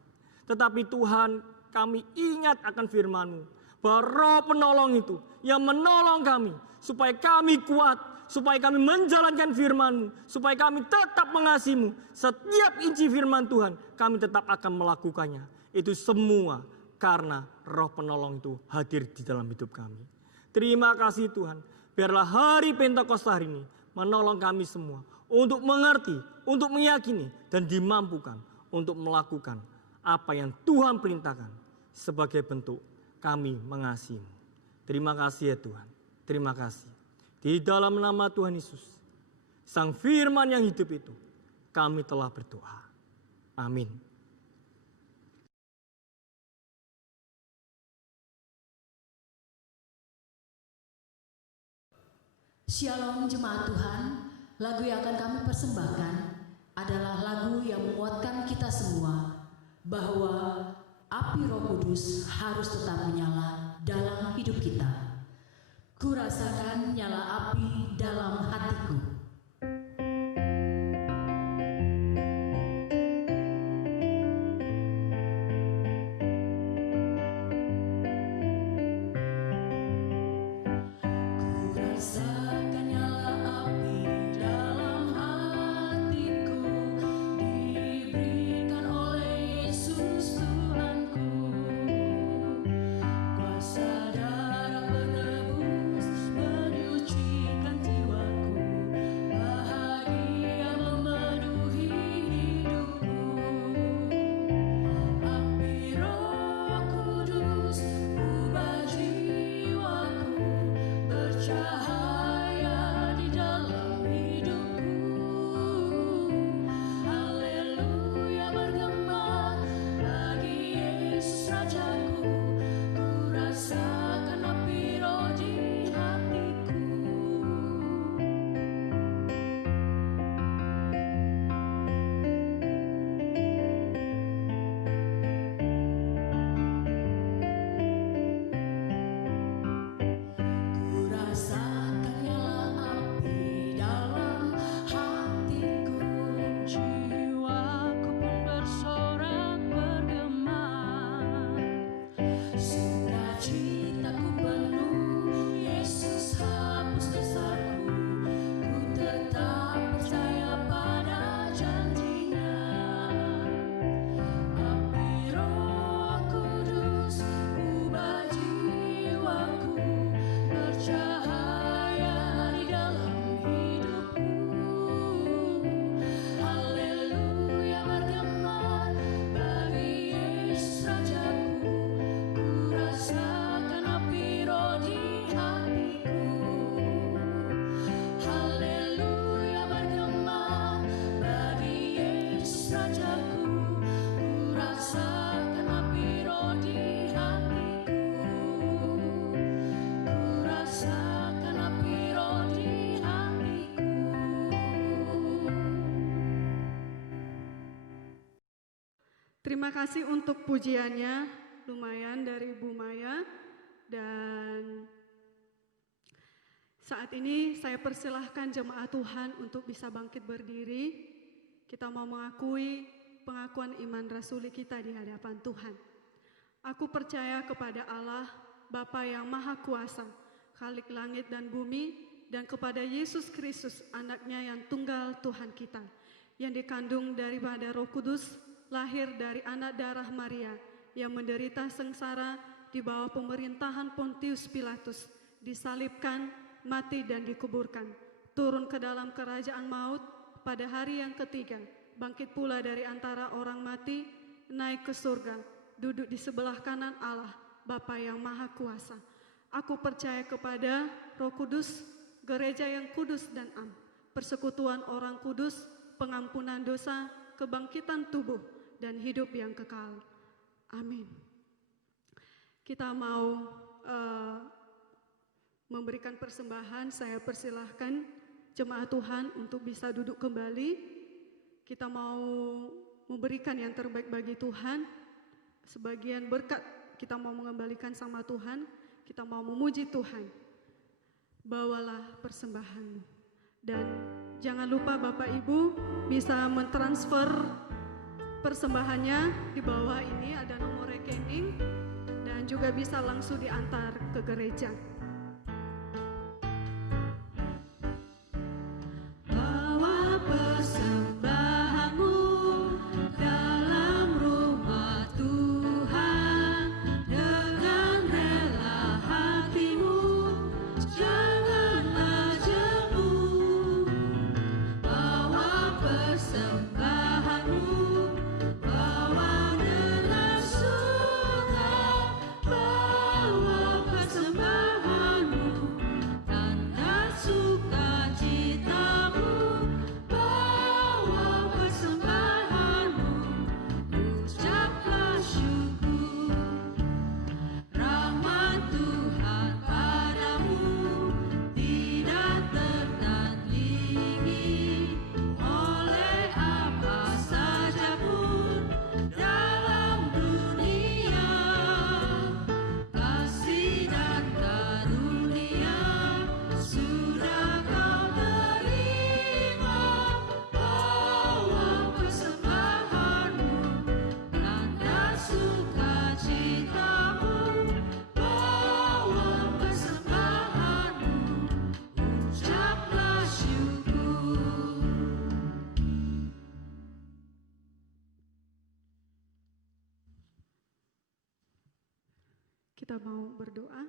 Tetapi Tuhan, kami ingat akan firman-Mu bahwa Roh penolong itu yang menolong kami supaya kami kuat, supaya kami menjalankan firman-Mu, supaya kami tetap mengasihi-Mu. Setiap inci firman Tuhan, kami tetap akan melakukannya. Itu semua karena Roh penolong itu hadir di dalam hidup kami. Terima kasih Tuhan. Biarlah hari Pentakosta hari ini menolong kami semua untuk mengerti, untuk meyakini, dan dimampukan untuk melakukan apa yang Tuhan perintahkan sebagai bentuk kami mengasihi-Mu. Terima kasih ya Tuhan. Terima kasih. Di dalam nama Tuhan Yesus, Sang Firman yang hidup itu, kami telah berdoa. Amin. Shalom jemaat Tuhan, lagu yang akan kami persembahkan adalah lagu yang menguatkan kita semua bahwa api Roh Kudus harus tetap menyala dalam hidup kita. Ku rasakan nyala api dalam hatiku. Terima kasih untuk pujiannya, lumayan dari Bu Maya. Dan saat ini saya persilahkan jemaat Tuhan untuk bisa bangkit berdiri. Kita mau mengakui pengakuan iman rasuli kita di hadapan Tuhan. Aku percaya kepada Allah, Bapa yang Maha Kuasa, Khalik langit dan bumi, dan kepada Yesus Kristus, anaknya yang tunggal Tuhan kita, yang dikandung daripada Roh Kudus, lahir dari anak darah Maria, yang menderita sengsara di bawah pemerintahan Pontius Pilatus, disalibkan, mati dan dikuburkan, turun ke dalam kerajaan maut, pada hari yang ketiga, bangkit pula dari antara orang mati, naik ke surga, duduk di sebelah kanan Allah, Bapa yang Maha Kuasa. Aku percaya kepada Roh Kudus, gereja yang kudus dan am, persekutuan orang kudus, pengampunan dosa, kebangkitan tubuh, dan hidup yang kekal. Amin. Kita mau memberikan persembahan. Saya persilahkan jemaat Tuhan untuk bisa duduk kembali. Kita mau memberikan yang terbaik bagi Tuhan. Sebagian berkat kita mau mengembalikan sama Tuhan. Kita mau memuji Tuhan. Bawalah persembahanmu. Dan jangan lupa Bapak Ibu bisa mentransfer persembahannya. Di bawah ini ada nomor rekening dan juga bisa langsung diantar ke gereja. Bawa persembahanmu dalam rumah Tuhan dengan rela hatimu, janganlah jemu. Bawa persembahanmu, bawa dengan suka, bawa persembahanmu, tanda sukacitamu, bawa persembahanmu, ucaplah syukur. Rahmat Tuhan padamu tidak tertandingi oleh apa saja pun dalam dunia. Kasih dan karunia sudah kau terima. Bawa persembahanmu, tanda sukacitamu, bawa persembahanmu, ucaplah syukur. Kita mau berdoa.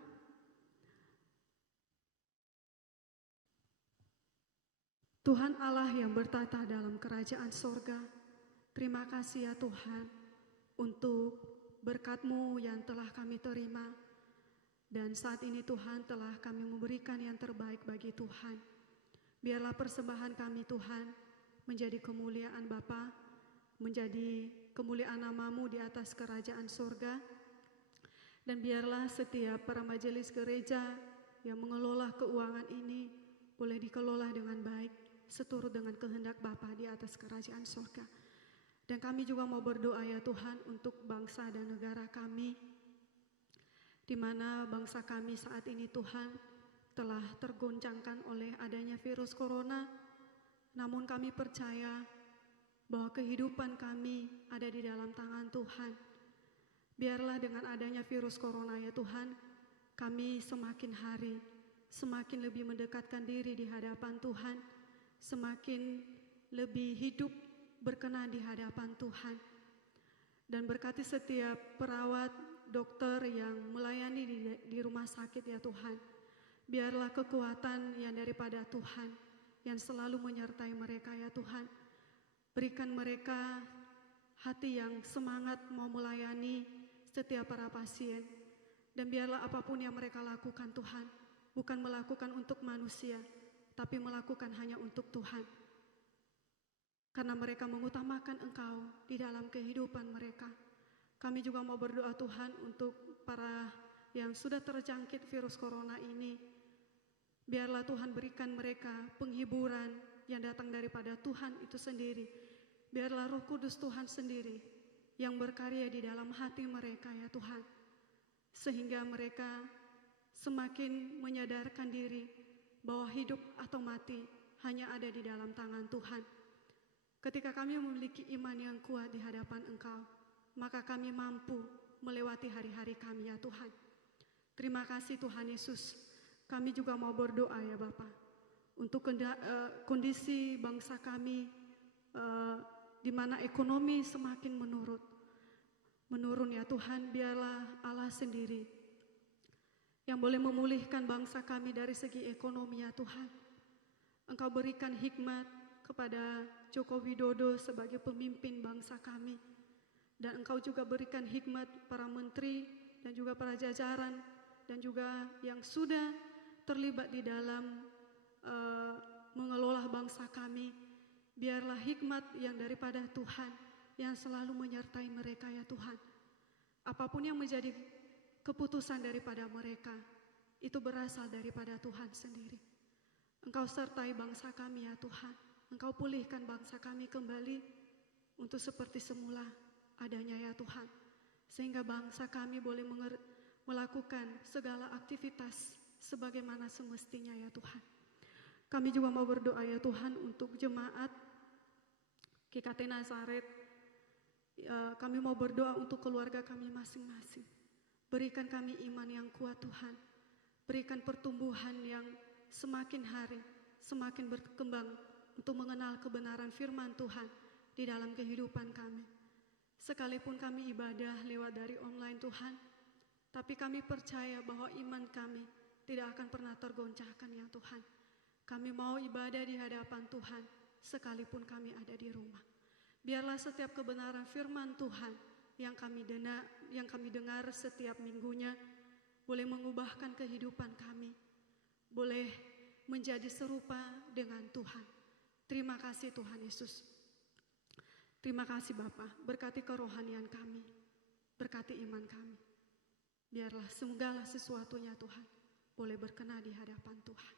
Tuhan Allah yang bertata dalam kerajaan sorga, terima kasih ya Tuhan untuk berkat-Mu yang telah kami terima. Dan saat ini Tuhan telah kami memberikan yang terbaik bagi Tuhan. Biarlah persembahan kami Tuhan menjadi kemuliaan Bapa, menjadi kemuliaan nama-Mu di atas kerajaan sorga. Dan biarlah setiap para majelis gereja yang mengelola keuangan ini boleh dikelola dengan baik, seturut dengan kehendak Bapa di atas kerajaan sorga. Dan kami juga mau berdoa ya Tuhan untuk bangsa dan negara kami, di mana bangsa kami saat ini Tuhan telah tergoncangkan oleh adanya virus corona. Namun kami percaya bahwa kehidupan kami ada di dalam tangan Tuhan. Biarlah dengan adanya virus corona ya Tuhan, kami semakin hari semakin lebih mendekatkan diri di hadapan Tuhan, semakin lebih hidup berkenan di hadapan Tuhan. Dan berkati setiap perawat, dokter yang melayani di rumah sakit ya Tuhan. Biarlah kekuatan yang daripada Tuhan yang selalu menyertai mereka ya Tuhan. Berikan mereka hati yang semangat mau melayani setiap para pasien. Dan biarlah apapun yang mereka lakukan Tuhan, bukan melakukan untuk manusia, tapi melakukan hanya untuk Tuhan. Karena mereka mengutamakan Engkau di dalam kehidupan mereka. Kami juga mau berdoa Tuhan untuk para yang sudah terjangkit virus corona ini. Biarlah Tuhan berikan mereka penghiburan yang datang daripada Tuhan itu sendiri. Biarlah Roh Kudus Tuhan sendiri yang berkarya di dalam hati mereka ya Tuhan. Sehingga mereka semakin menyadarkan diri bahwa hidup atau mati hanya ada di dalam tangan Tuhan. Ketika kami memiliki iman yang kuat di hadapan Engkau, maka kami mampu melewati hari-hari kami ya Tuhan. Terima kasih Tuhan Yesus. Kami juga mau berdoa ya Bapa untuk kondisi bangsa kami di mana ekonomi semakin menurun ya Tuhan. Biarlah Allah sendiri yang boleh memulihkan bangsa kami dari segi ekonomi ya Tuhan. Engkau berikan hikmat kepada Joko Widodo sebagai pemimpin bangsa kami. Dan Engkau juga berikan hikmat para menteri dan juga para jajaran dan juga yang sudah terlibat di dalam mengelola bangsa kami. Biarlah hikmat yang daripada Tuhan yang selalu menyertai mereka ya Tuhan. Apapun yang menjadi keputusan daripada mereka, itu berasal daripada Tuhan sendiri. Engkau sertai bangsa kami ya Tuhan. Engkau pulihkan bangsa kami kembali untuk seperti semula adanya ya Tuhan. Sehingga bangsa kami boleh melakukan segala aktivitas sebagaimana semestinya ya Tuhan. Kami juga mau berdoa ya Tuhan untuk jemaat GKT Nazaret. Kami mau berdoa untuk keluarga kami masing-masing. Berikan kami iman yang kuat Tuhan. Berikan pertumbuhan yang semakin hari semakin berkembang untuk mengenal kebenaran firman Tuhan di dalam kehidupan kami. Sekalipun kami ibadah lewat dari online Tuhan, tapi kami percaya bahwa iman kami tidak akan pernah tergoncangkan ya Tuhan. Kami mau ibadah di hadapan Tuhan sekalipun kami ada di rumah. Biarlah setiap kebenaran firman Tuhan yang kami dengar setiap minggunya boleh mengubahkan kehidupan kami, boleh menjadi serupa dengan Tuhan. Terima kasih Tuhan Yesus. Terima kasih Bapa, berkati kerohanian kami, berkati iman kami. Biarlah segala sesuatunya Tuhan boleh berkenan di hadapan Tuhan.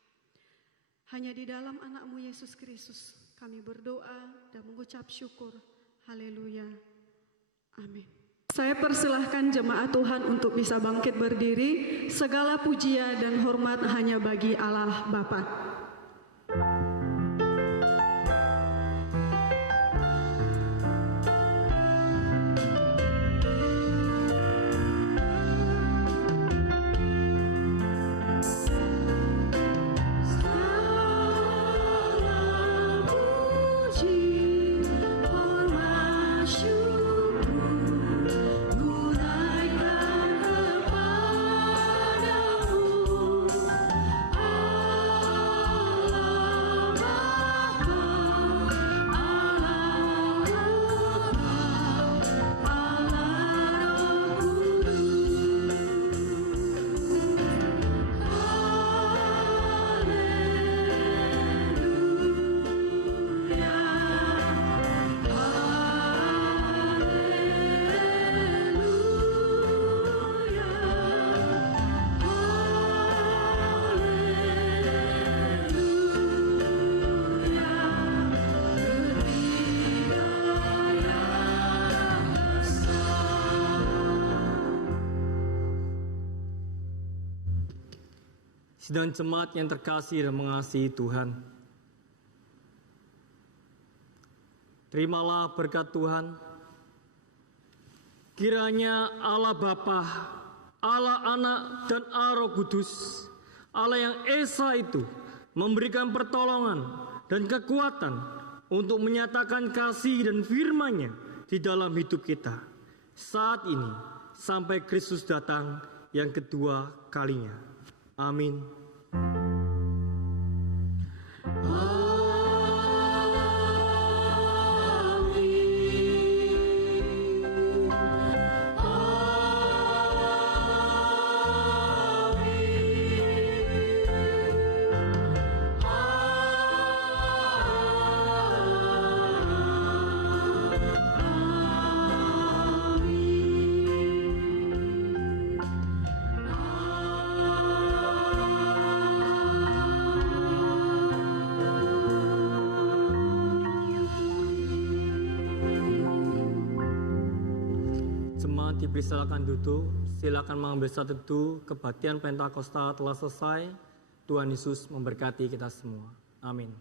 Hanya di dalam anak-Mu Yesus Kristus kami berdoa dan mengucap syukur. Haleluya. Amin. Saya persilahkan jemaat Tuhan untuk bisa bangkit berdiri. Segala pujian dan hormat hanya bagi Allah Bapa. Sidang jemaat yang terkasih dan mengasihi Tuhan, terimalah berkat Tuhan. Kiranya Allah Bapa, Allah Anak, dan Allah Roh Kudus, Allah yang Esa itu, memberikan pertolongan dan kekuatan untuk menyatakan kasih dan firman-Nya di dalam hidup kita saat ini sampai Kristus datang yang kedua kalinya. Amin. Silakan duduk, silakan mengambil satu teduh. Kebaktian Pentakosta telah selesai. Tuhan Yesus memberkati kita semua. Amin.